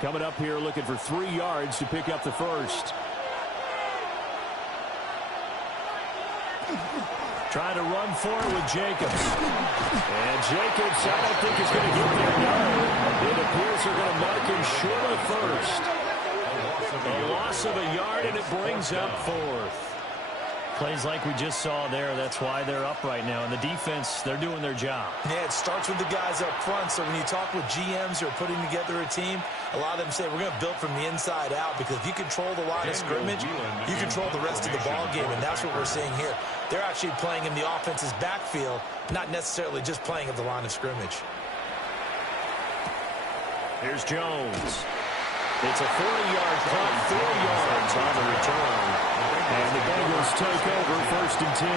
Coming up here looking for 3 yards to pick up the first. Trying to run for it with Jacobs. And Jacobs, I don't think is going to get there. No. It appears they're going to mark him short of first. A loss of a yard, and it brings up 4th. Plays like we just saw there. That's why they're up right now. And the defense, they're doing their job. Yeah, it starts with the guys up front. So when you talk with GMs who are putting together a team, a lot of them say we're going to build from the inside out, because if you control the line of scrimmage, you control the rest of the ball game, and that's what we're seeing here. They're actually playing in the offense's backfield, not necessarily just playing at the line of scrimmage. Here's Jones. It's a 40-yard punt, 4 yards on the return. And the Bengals take over 1st and 10.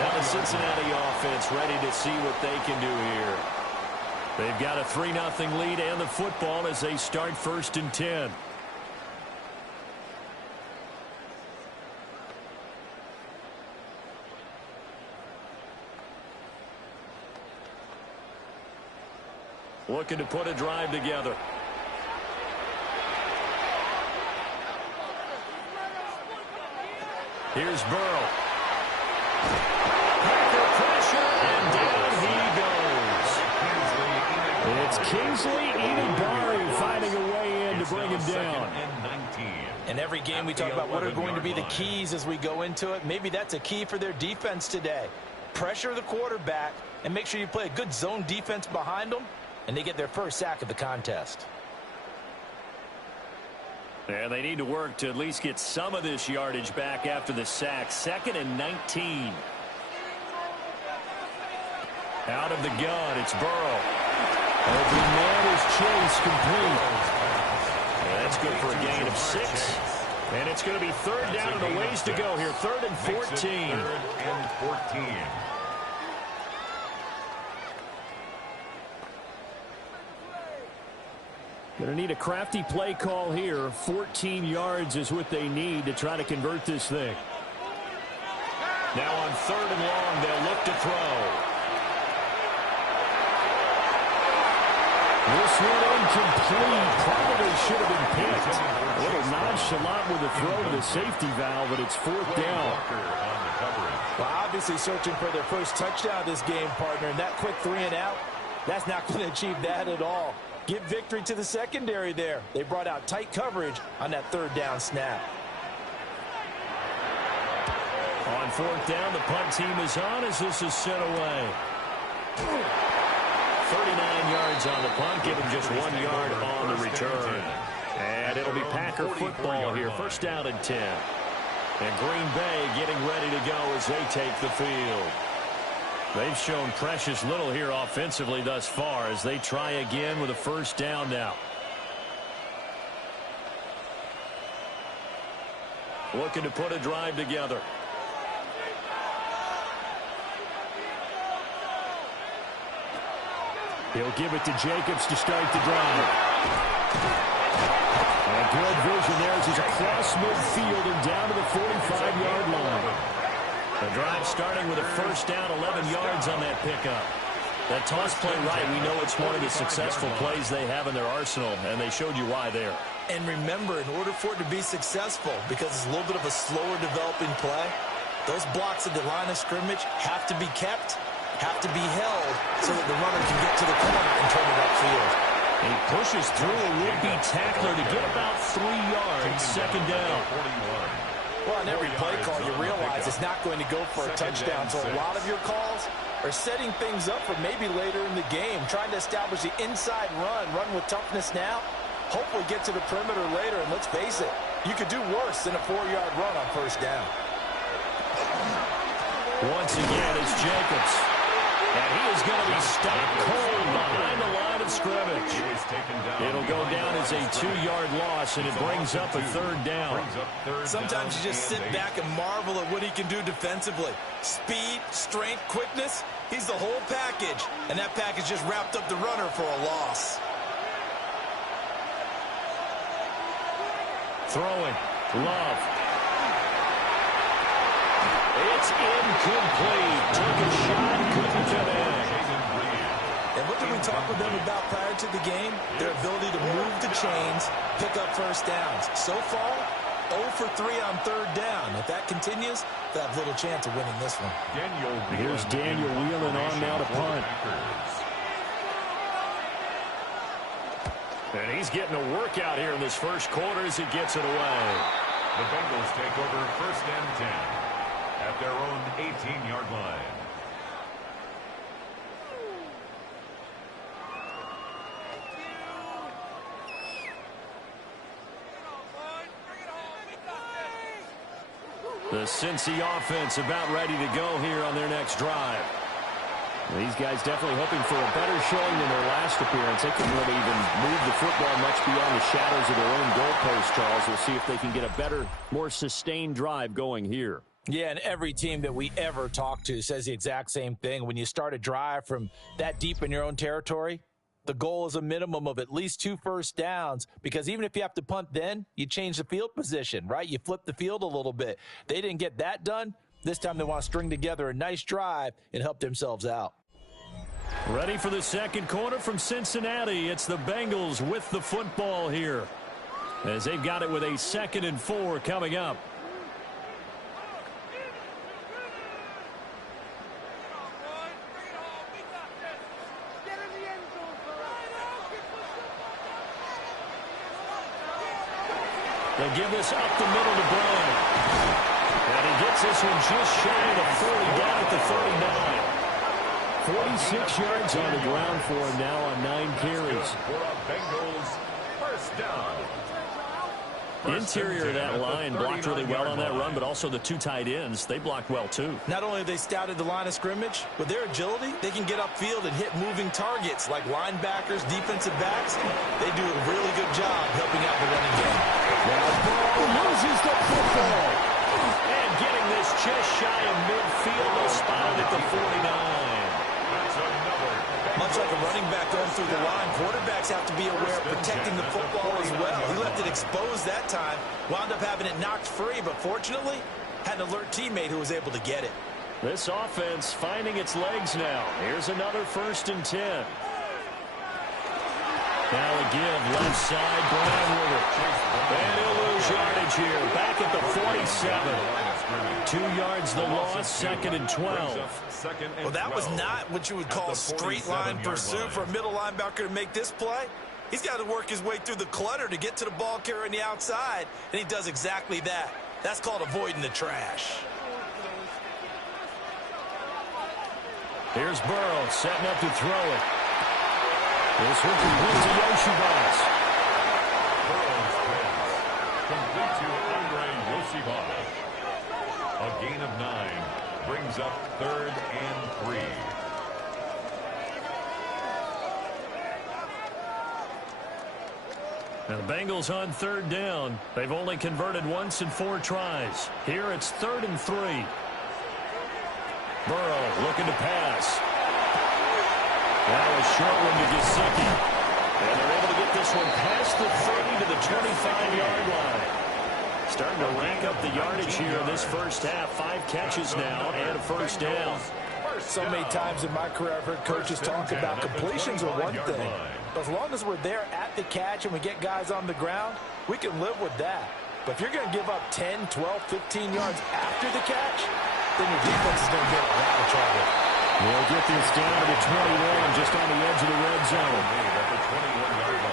Now the Cincinnati offense ready to see what they can do here. They've got a 3-0 lead and the football as they start 1st and 10. Looking to put a drive together. Here's Burrow. Packer pressure, and down he goes. It's Kingsley Edenbari finding a way in to bring him down. In every game we talk about what are going to be the keys as we go into it. Maybe that's a key for their defense today. Pressure the quarterback and make sure you play a good zone defense behind them, and they get their first sack of the contest. And they need to work to at least get some of this yardage back after the sack. 2nd and 19. Out of the gun, it's Burrow. Open man is Chase, complete. And that's good for a gain of 6. And it's going to be 3rd down and a ways to go here. 3rd and 14. 3rd and 14. Going to need a crafty play call here. 14 yards is what they need to try to convert this thing. Now on 3rd and long, they'll look to throw. This one incomplete. Probably should have been picked. A little nonchalant with the throw to the safety valve, but it's 4th down. Well, obviously searching for their first touchdown this game, partner. And that quick 3 and out, that's not going to achieve that at all. Give victory to the secondary there. They brought out tight coverage on that 3rd down snap. On 4th down, the punt team is on as this is sent away. 39 yards on the punt, give him just 1 yard on the return. And it'll be Packer football here. 1st down and 10. And Green Bay getting ready to go as they take the field. They've shown precious little here offensively thus far as they try again with a 1st down now. looking to put a drive together. He'll give it to Jacobs to start the drive. And good vision there as he's across midfield and down to the 45-yard line. The drive starting with a first down, 11 yards on that pickup. That toss play right, we know it's one of the successful plays they have in their arsenal, and they showed you why there. And remember, in order for it to be successful, because it's a little bit of a slower developing play, those blocks at the line of scrimmage have to be kept, have to be held, so that the runner can get to the corner and turn it upfield. He pushes through a would-be tackler to get about 3 yards, second down. Well, on every play call, you realize it's not going to go for a touchdown, so a lot of your calls are setting things up for maybe later in the game, trying to establish the inside run with toughness now, hopefully get to the perimeter later, and let's face it, you could do worse than a 4-yard run on first down. Once again, it's Jacobs. And he is going to be stopped cold behind the line of scrimmage. It'll go down as a 2-yard loss, and it brings up a third down. Sometimes you just sit back and marvel at what he can do defensively. Speed, strength, quickness, he's the whole package. And that package just wrapped up the runner for a loss. Throwing, Love. It's incomplete. Took a shot, couldn't get in. And what did we talk with them about prior to the game? Their ability to move the chains, pick up first downs. So far, 0 for 3 on third down. If that continues, they'll have little chance of winning this one. Here's Daniel Whelan on now to punt. And he's getting a workout here in this first quarter as he gets it away. The Bengals take over first and 10 at their own 18-yard line. The Cincy offense about ready to go here on their next drive. These guys definitely hoping for a better showing than their last appearance. They couldn't really even move the football much beyond the shadows of their own goalpost, Charles. We'll see if they can get a better, more sustained drive going here. Yeah, and every team that we ever talk to says the exact same thing. When you start a drive from that deep in your own territory, the goal is a minimum of at least 2 first downs, because even if you have to punt then, you change the field position, right? You flip the field a little bit. They didn't get that done. This time they want to string together a nice drive and help themselves out. Ready for the second quarter from Cincinnati. It's the Bengals with the football here, as they've got it with a 2nd and 4 coming up. They give this up the middle to Brown. And he gets this one just shy of the 40, down at the 39. 46 yards on the ground for him now on 9 carries. For a Bengals first down. Interior of that line blocked really well on that run, but also the 2 tight ends, they blocked well too. Not only have they scouted the line of scrimmage, with their agility, they can get upfield and hit moving targets like linebackers, defensive backs. They do a really good job helping out the running game. Now Burrow loses the football. And getting this just shy of midfield, they'll spot it at the 49. Much like a running back going through the line, quarterbacks have to be aware of protecting the football as well. He left it exposed that time, wound up having it knocked free, but fortunately, had an alert teammate who was able to get it. This offense finding its legs now. Here's another 1st and 10. Now a give, left side, Brown with it. And he'll lose yardage here, back at the 47. 2 yards the loss, 2nd and 12. Well, that was not what you would call straight line pursuit for a middle linebacker to make this play. He's got to work his way through the clutter to get to the ball carrier on the outside, and he does exactly that. That's called avoiding the trash. Here's Burrow setting up to throw it. This one complete to Yoshibas. Burrow's pass complete to Andre Yoshibas. A gain of 9 brings up 3rd and 3. Now the Bengals on third down. They've only converted once in 4 tries. Here it's 3rd and 3. Burrow looking to pass. Now a short one to Gesicki. And they're able to get this one past the 30 to the 25-yard line. Starting to rack up the yardage here in this first half. 5 catches now and a first down. So many times in my career I've heard coaches talk about completions are one thing. But as long as we're there at the catch and we get guys on the ground, we can live with that. But if you're going to give up 10, 12, 15 yards after the catch, then your defense is going to get a lot of trouble. They'll get this down to the 21 just on the edge of the red zone.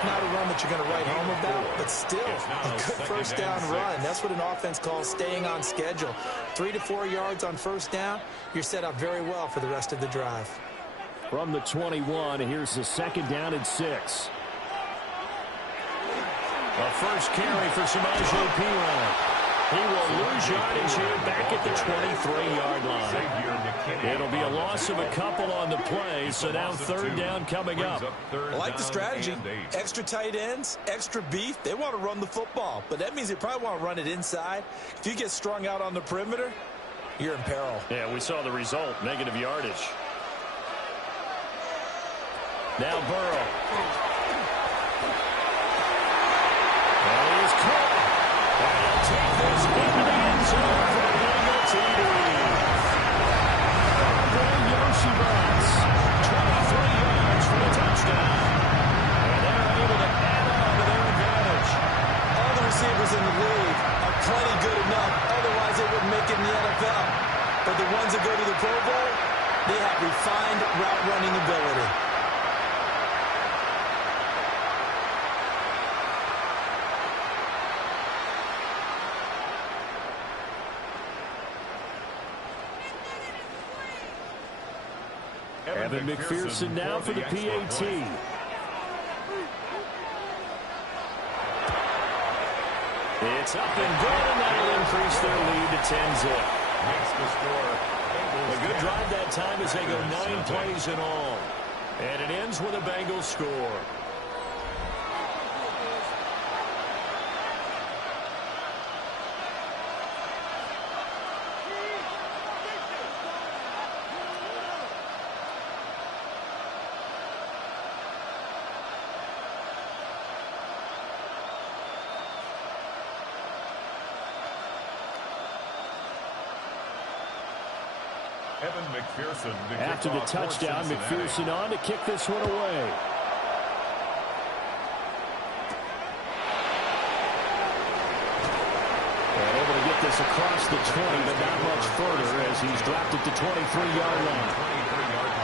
Not a run that you're going to write home about, but still a good first down run. That's what an offense calls staying on schedule. 3 to 4 yards on first down, you're set up very well for the rest of the drive. From the 21, here's the 2nd down and 6. A first carry for Samaje Perine. He will lose yardage here back at the 23-yard line. It'll be a loss of a couple on the play, so now 3rd down coming up. I like the strategy. Extra tight ends, extra beef. They want to run the football, but that means they probably want to run it inside. If you get strung out on the perimeter, you're in peril. Yeah, we saw the result, negative yardage. Now Burrow. And he is caught. And he'll take this into the end zone for a Bengal TD. Yoshibas, 23 yards for the touchdown. And they're able to add on to their advantage. All the receivers in the league are plenty good enough. Otherwise, they wouldn't make it in the NFL. But the ones that go to the Pro Bowl, they have refined route running ability. Evan McPherson now for the PAT. It's up and good, and that'll increase their lead to 10-zip. Makes the score. A good drive that time as they go 9 plays in all. And it ends with a Bengals score. Evan McPherson. After the touchdown, McPherson on to kick this one away. And able to get this across the 20, but not much further as he's dropped it to 23-yard line.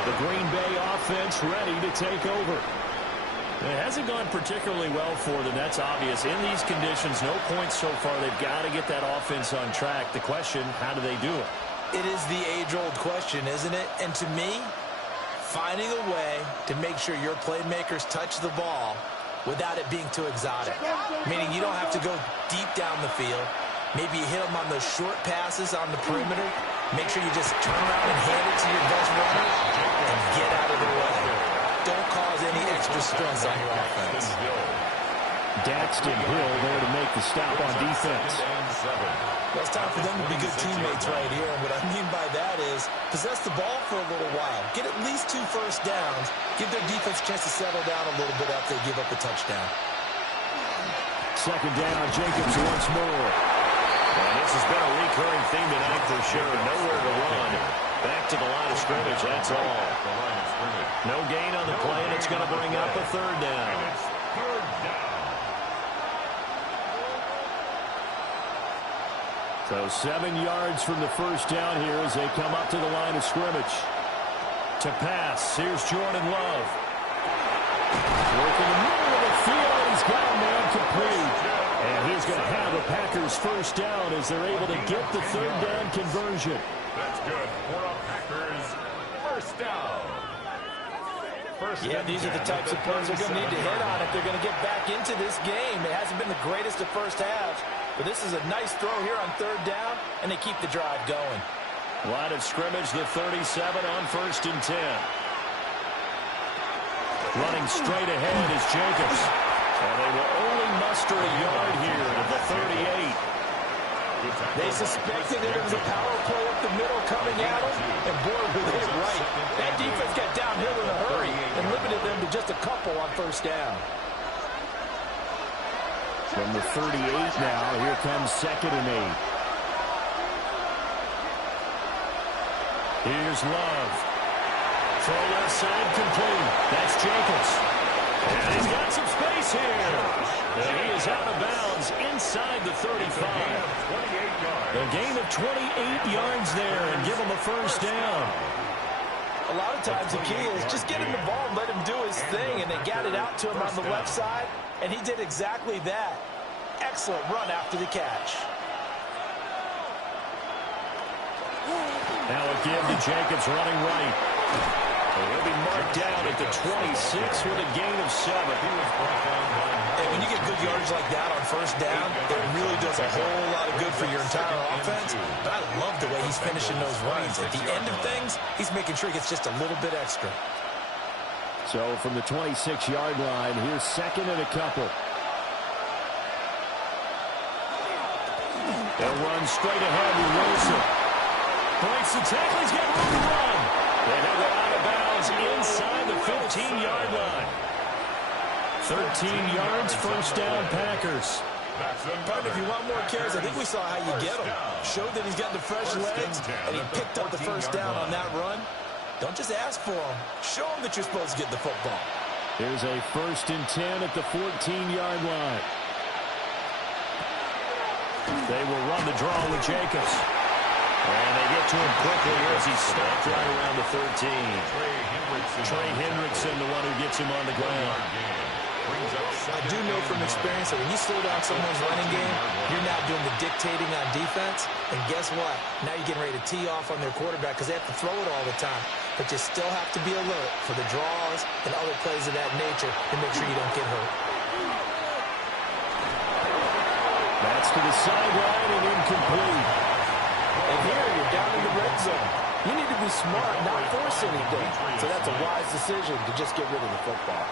The Green Bay offense ready to take over. It hasn't gone particularly well for them, that's obvious. In these conditions, no points so far. They've got to get that offense on track. The question, how do they do it? It is the age-old question, isn't it? And to me, finding a way to make sure your playmakers touch the ball without it being too exotic. Meaning you don't have to go deep down the field. Maybe you hit them on those short passes on the perimeter. Make sure you just turn around and hand it to your best runner and get out of the way. Don't cause any extra stress on your offense. Daxton Hill there to make the stop on defense. Well, it's time for them to be good teammates right here. And what I mean by that is possess the ball for a little while. Get at least 2 first downs. Give their defense a chance to settle down a little bit after they give up a touchdown. 2nd down, Jacobs once more. And this has been a recurring theme tonight for sure. Nowhere to run. Back to the line of scrimmage, that's all. No gain on the play, and it's going to bring up a 3rd down. So 7 yards from the first down here as they come up to the line of scrimmage. To pass, here's Jordan Love. Working the middle of the field, and he's got a man complete. And he's going to have a Packers first down as they're able to get the 3rd down conversion. That's good for a Packers first down. Yeah, these are the types of plays they're going to need to hit on if they're going to get back into this game. It hasn't been the greatest of first halves, but this is a nice throw here on 3rd down, and they keep the drive going. Line of scrimmage, the 37 on 1st and 10. Running straight ahead is Jacobs. And they will only muster a yard here at the 38. They suspected it was a power play up the middle coming at them, and boy, were they right. That defense got downhill in a hurry and limited them to just a couple on first down. From the 38 now, here comes 2nd and 8. Here's Love. Throw left side complete. That's Jacobs. And he's got some space here. And he is out of bounds inside the 35. A gain of 28 yards there and give him a first down. A lot of times the key is just get him the ball and let him do his thing, and they got it out to him on the left side, and he did exactly that. Excellent run after the catch. Now a give to Jacobs running right. He'll be marked down at the 26 with a gain of 7. And when you get good yardage like that on first down, it really does a whole lot of good for your entire offense. But I love the way he's finishing those runs. At the end of things, he's making sure he gets just a little bit extra. So from the 26-yard line, here's 2nd and a couple. They'll run straight ahead with Wilson. Breaks the tackle. He's got room to run. And he'll go out of bounds inside the 15-yard line. 13 yards, first down, Packers. But if you want more carries, I think we saw how you get him. Showed that he's got the fresh legs, and he picked up the first down on that run. Don't just ask for him. Show him that you're supposed to get the football. Here's a 1st and 10 at the 14-yard line. They will run the draw with Jacobs. And they get to him quickly as he stopped right around the 13. Trey Hendrickson, the one who gets him on the ground. I do know from experience that when you slow down someone's running game, you're now doing the dictating on defense. And guess what? Now you're getting ready to tee off on their quarterback because they have to throw it all the time. But you still have to be alert for the draws and other plays of that nature to make sure you don't get hurt. That's to the sideline and incomplete. And here you're down in the red zone. You need to be smart, not force anything. So that's a wise decision to just get rid of the football.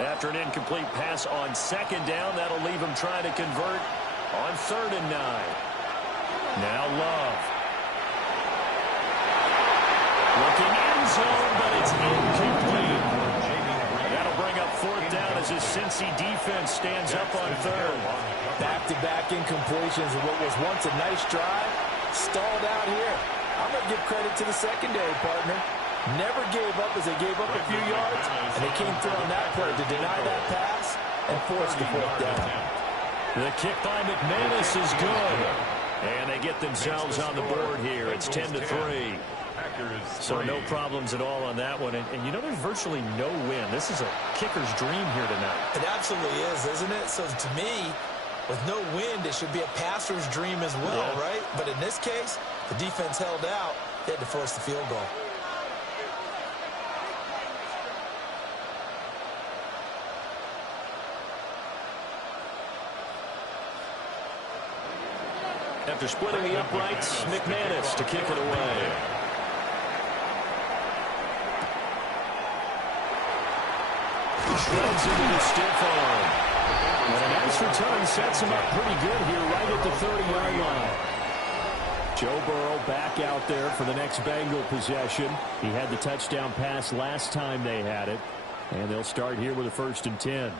After an incomplete pass on 2nd down, that'll leave him trying to convert on 3rd and 9. Now Love. Looking end zone, but it's incomplete. That'll bring up 4th down as his Cincy defense stands up on 3rd. Back-to-back incompletions of what was once a nice drive. Stalled out here. I'm going to give credit to the secondary, partner. Never gave up as they gave up a few yards, and they came through on that play to deny that pass and force the 4th down. The kick by McManus is good. And they get themselves on the board here. It's 10-3. So no problems at all on that one. And you know, there's virtually no win. This is a kicker's dream here tonight. It absolutely is, isn't it? So to me, with no wind, it should be a passer's dream as well, right? But in this case, the defense held out. They had to force the field goal. After splitting the uprights, McManus to kick it away. Shreds into the stiff arm. And an nice return sets him up pretty good here right at the 30-yard line. Joe Burrow back out there for the next Bengal possession. He had the touchdown pass last time they had it. And they'll start here with a 1st and 10.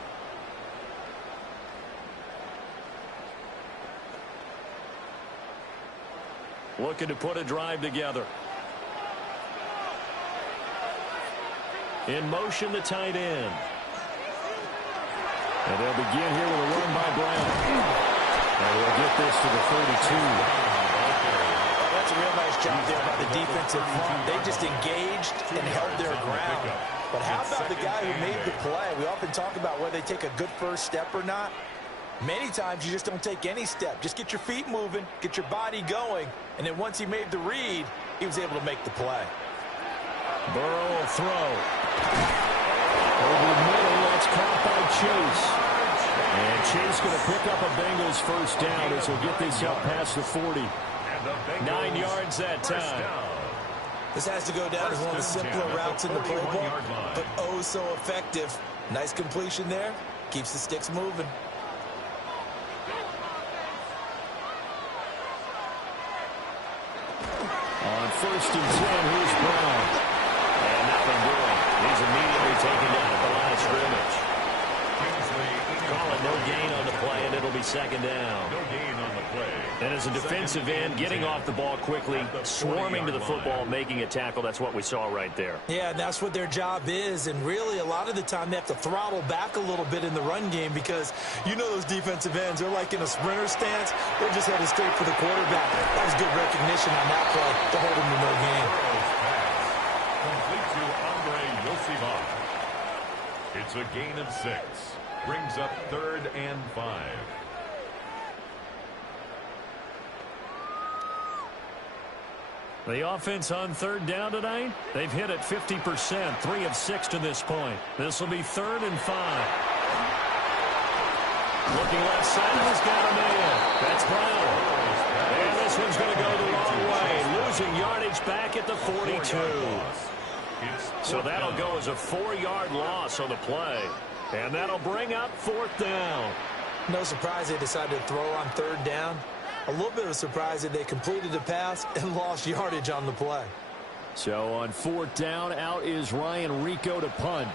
Looking to put a drive together. In motion, the tight end. And they'll begin here with a run by Brown. And they'll get this to the 32. That's a real nice job there by the defensive front. They just engaged and held their ground. But how about the guy who made the play? We often talk about whether they take a good first step or not. Many times you just don't take any step. Just get your feet moving, get your body going, and then once he made the read, he was able to make the play. Burrow will throw. Over the middle, that's caught by Chase. And Chase going to pick up a Bengals first down as he'll get this up past the 40. 9 yards that time. This has to go down as one of the simpler routes in the playbook, but oh so effective. Nice completion there. Keeps the sticks moving. On 1st and 10, here's Brown. And nothing doing. He's immediately taken down at the line of scrimmage. Call it no gain on the play, and it'll be 2nd down. No gain on the play. And as a defensive end, getting off the ball quickly, swarming to the football, making a tackle, that's what we saw right there. Yeah, and that's what their job is. And really, a lot of the time, they have to throttle back a little bit in the run game because you know those defensive ends, they're like in a sprinter stance. They're just headed straight for the quarterback. That was good recognition on that play to hold him to no gain. Complete to Andre Yosivov. It's a gain of 6. Brings up 3rd and 5. The offense on 3rd down tonight, they've hit it 50%, 3 of 6 to this point. This will be 3rd and 5. Looking left side, he's got a man. That's Brown. And this one's going to go the wrong way, losing yardage back at the 42. So that'll go as a 4-yard loss on the play. And that'll bring up 4th down. No surprise they decided to throw on 3rd down. A little bit of a surprise that they completed the pass and lost yardage on the play. So on 4th down, out is Ryan Rico to punt.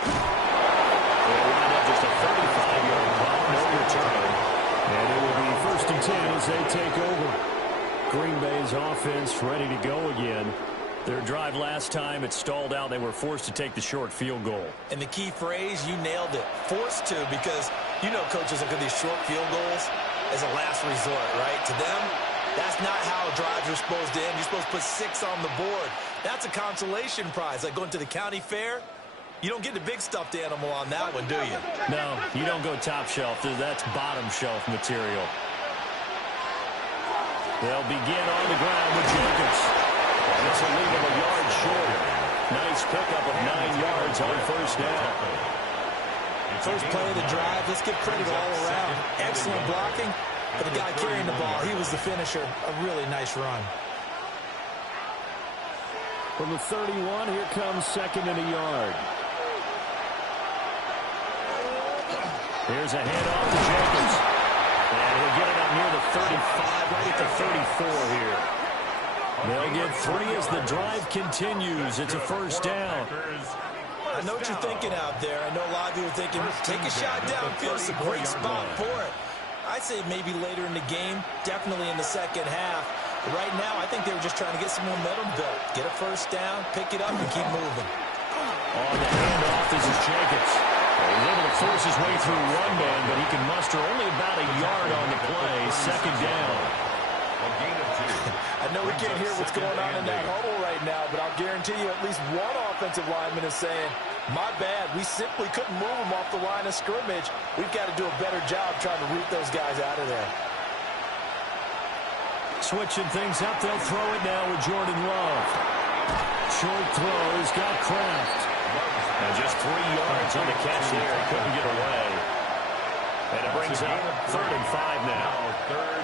They'll wind up just a 35-yard punt, no return. And it will be 1st and 10 as they take over. Green Bay's offense ready to go again. Their drive last time, it stalled out. They were forced to take the short field goal. And the key phrase, you nailed it. Forced to, because you know coaches look at these short field goals as a last resort, right? To them, that's not how drives are supposed to end. You're supposed to put 6 on the board. That's a consolation prize, like going to the county fair. You don't get the big stuffed animal on that one, do you? No, you don't go top shelf. That's bottom shelf material. They'll begin on the ground with Jacobs. And it's a lead of a yard short. Nice pickup of 9 yards on 1st down. First play of the drive, let's give credit all around. Excellent blocking. For the guy carrying the ball, he was the finisher. A really nice run. From the 31, here comes 2nd and a yard. Here's a handoff to Jacobs. And he'll get it up near the 35, right at the 34 here. They'll get 3 as the drive continues. It's a 1st down. I know what you're thinking out there. I know a lot of you are thinking, take a shot downfield. It's a great spot for it. I'd say maybe later in the game, definitely in the second half. But right now, I think they were just trying to get some momentum built. Get a 1st down, pick it up, and keep moving. On the handoff, this is Jacobs. He's able to force his way through one man, but he can muster only about a yard on the play. 2nd down. I know we can't hear what's going on in that huddle right now, but I'll guarantee you at least one offensive lineman is saying, my bad, we simply couldn't move them off the line of scrimmage. We've got to do a better job trying to root those guys out of there. Switching things up, they'll throw it now with Jordan Love. Short throw, he's got Kraft. And just 3 yards on the catch there. He couldn't get away. And it brings up 3rd and 5 now.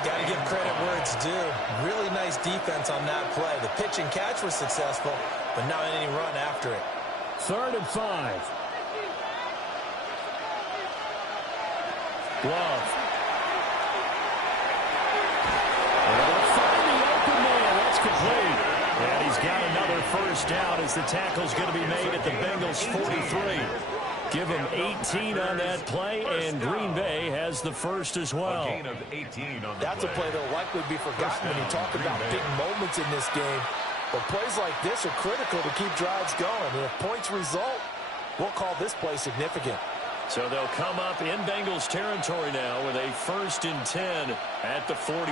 Got to give credit where it's due. Really nice defense on that play. The pitch and catch was successful, but not any run after it. 3rd and 5. Love. And they'll find the open man. That's complete. And he's got another 1st down as the tackle's going to be made at the Bengals' 43. Give him 18 on that play, and Green Bay has the 1st as well. A gain of 18 on the That's a play that will likely be forgotten when you talk about big moments in this game. But plays like this are critical to keep drives going. And if points result, we'll call this play significant. So they'll come up in Bengals territory now with a 1st and 10 at the 43.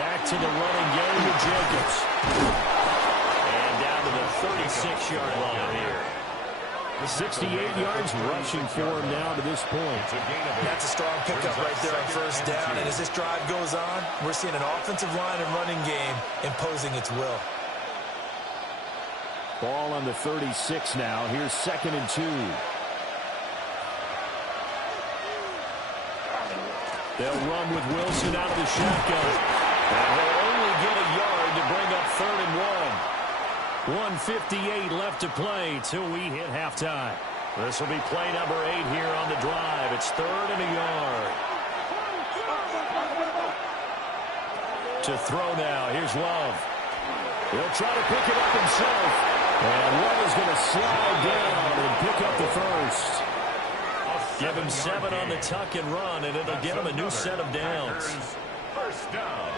Back to the running game with Jacobs. And down to the 36-yard line here. 68 yards rushing for him now to this point. That's a strong pickup right there on 1st down. And as this drive goes on, we're seeing an offensive line and running game imposing its will. Ball on the 36 now. Here's 2nd and 2. They'll run with Wilson out of the shotgun. And he'll only get a yard to bring up 3rd and 1. 1:58 left to play till we hit halftime. This will be play number 8 here on the drive. It's 3rd and a yard. To throw now. Here's Love. He'll try to pick it up himself. And Love is going to slide down and pick up the first. Give him 7 on the tuck and run, and it'll get him a new set of downs. First down.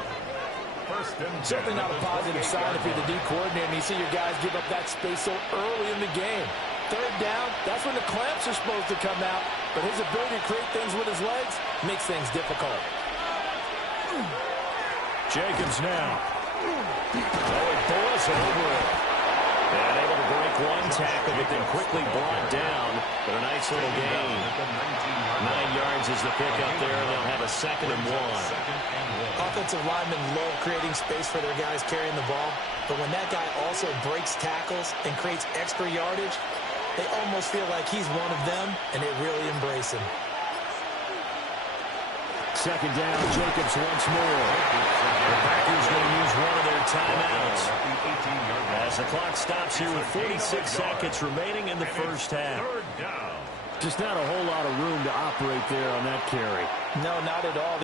Certainly not a positive sign if you're the D coordinator and you see your guys give up that space so early in the game. 3rd down, that's when the clamps are supposed to come out, but his ability to create things with his legs makes things difficult. Jacobs now. Oh, it bores over it. And able to break one tackle, but then quickly brought down. But a nice little gain. 9 yards is the pickup there, and they'll have a 2nd and 1. Offensive linemen love creating space for their guys carrying the ball, but when that guy also breaks tackles and creates extra yardage, they almost feel like he's one of them, and they really embrace him. 2nd down, Jacobs once more. The Packers going to use one of their timeouts as the clock stops here with 46 seconds remaining in the first half. Third down. Just not a whole lot of room to operate there on that carry. No, not at all.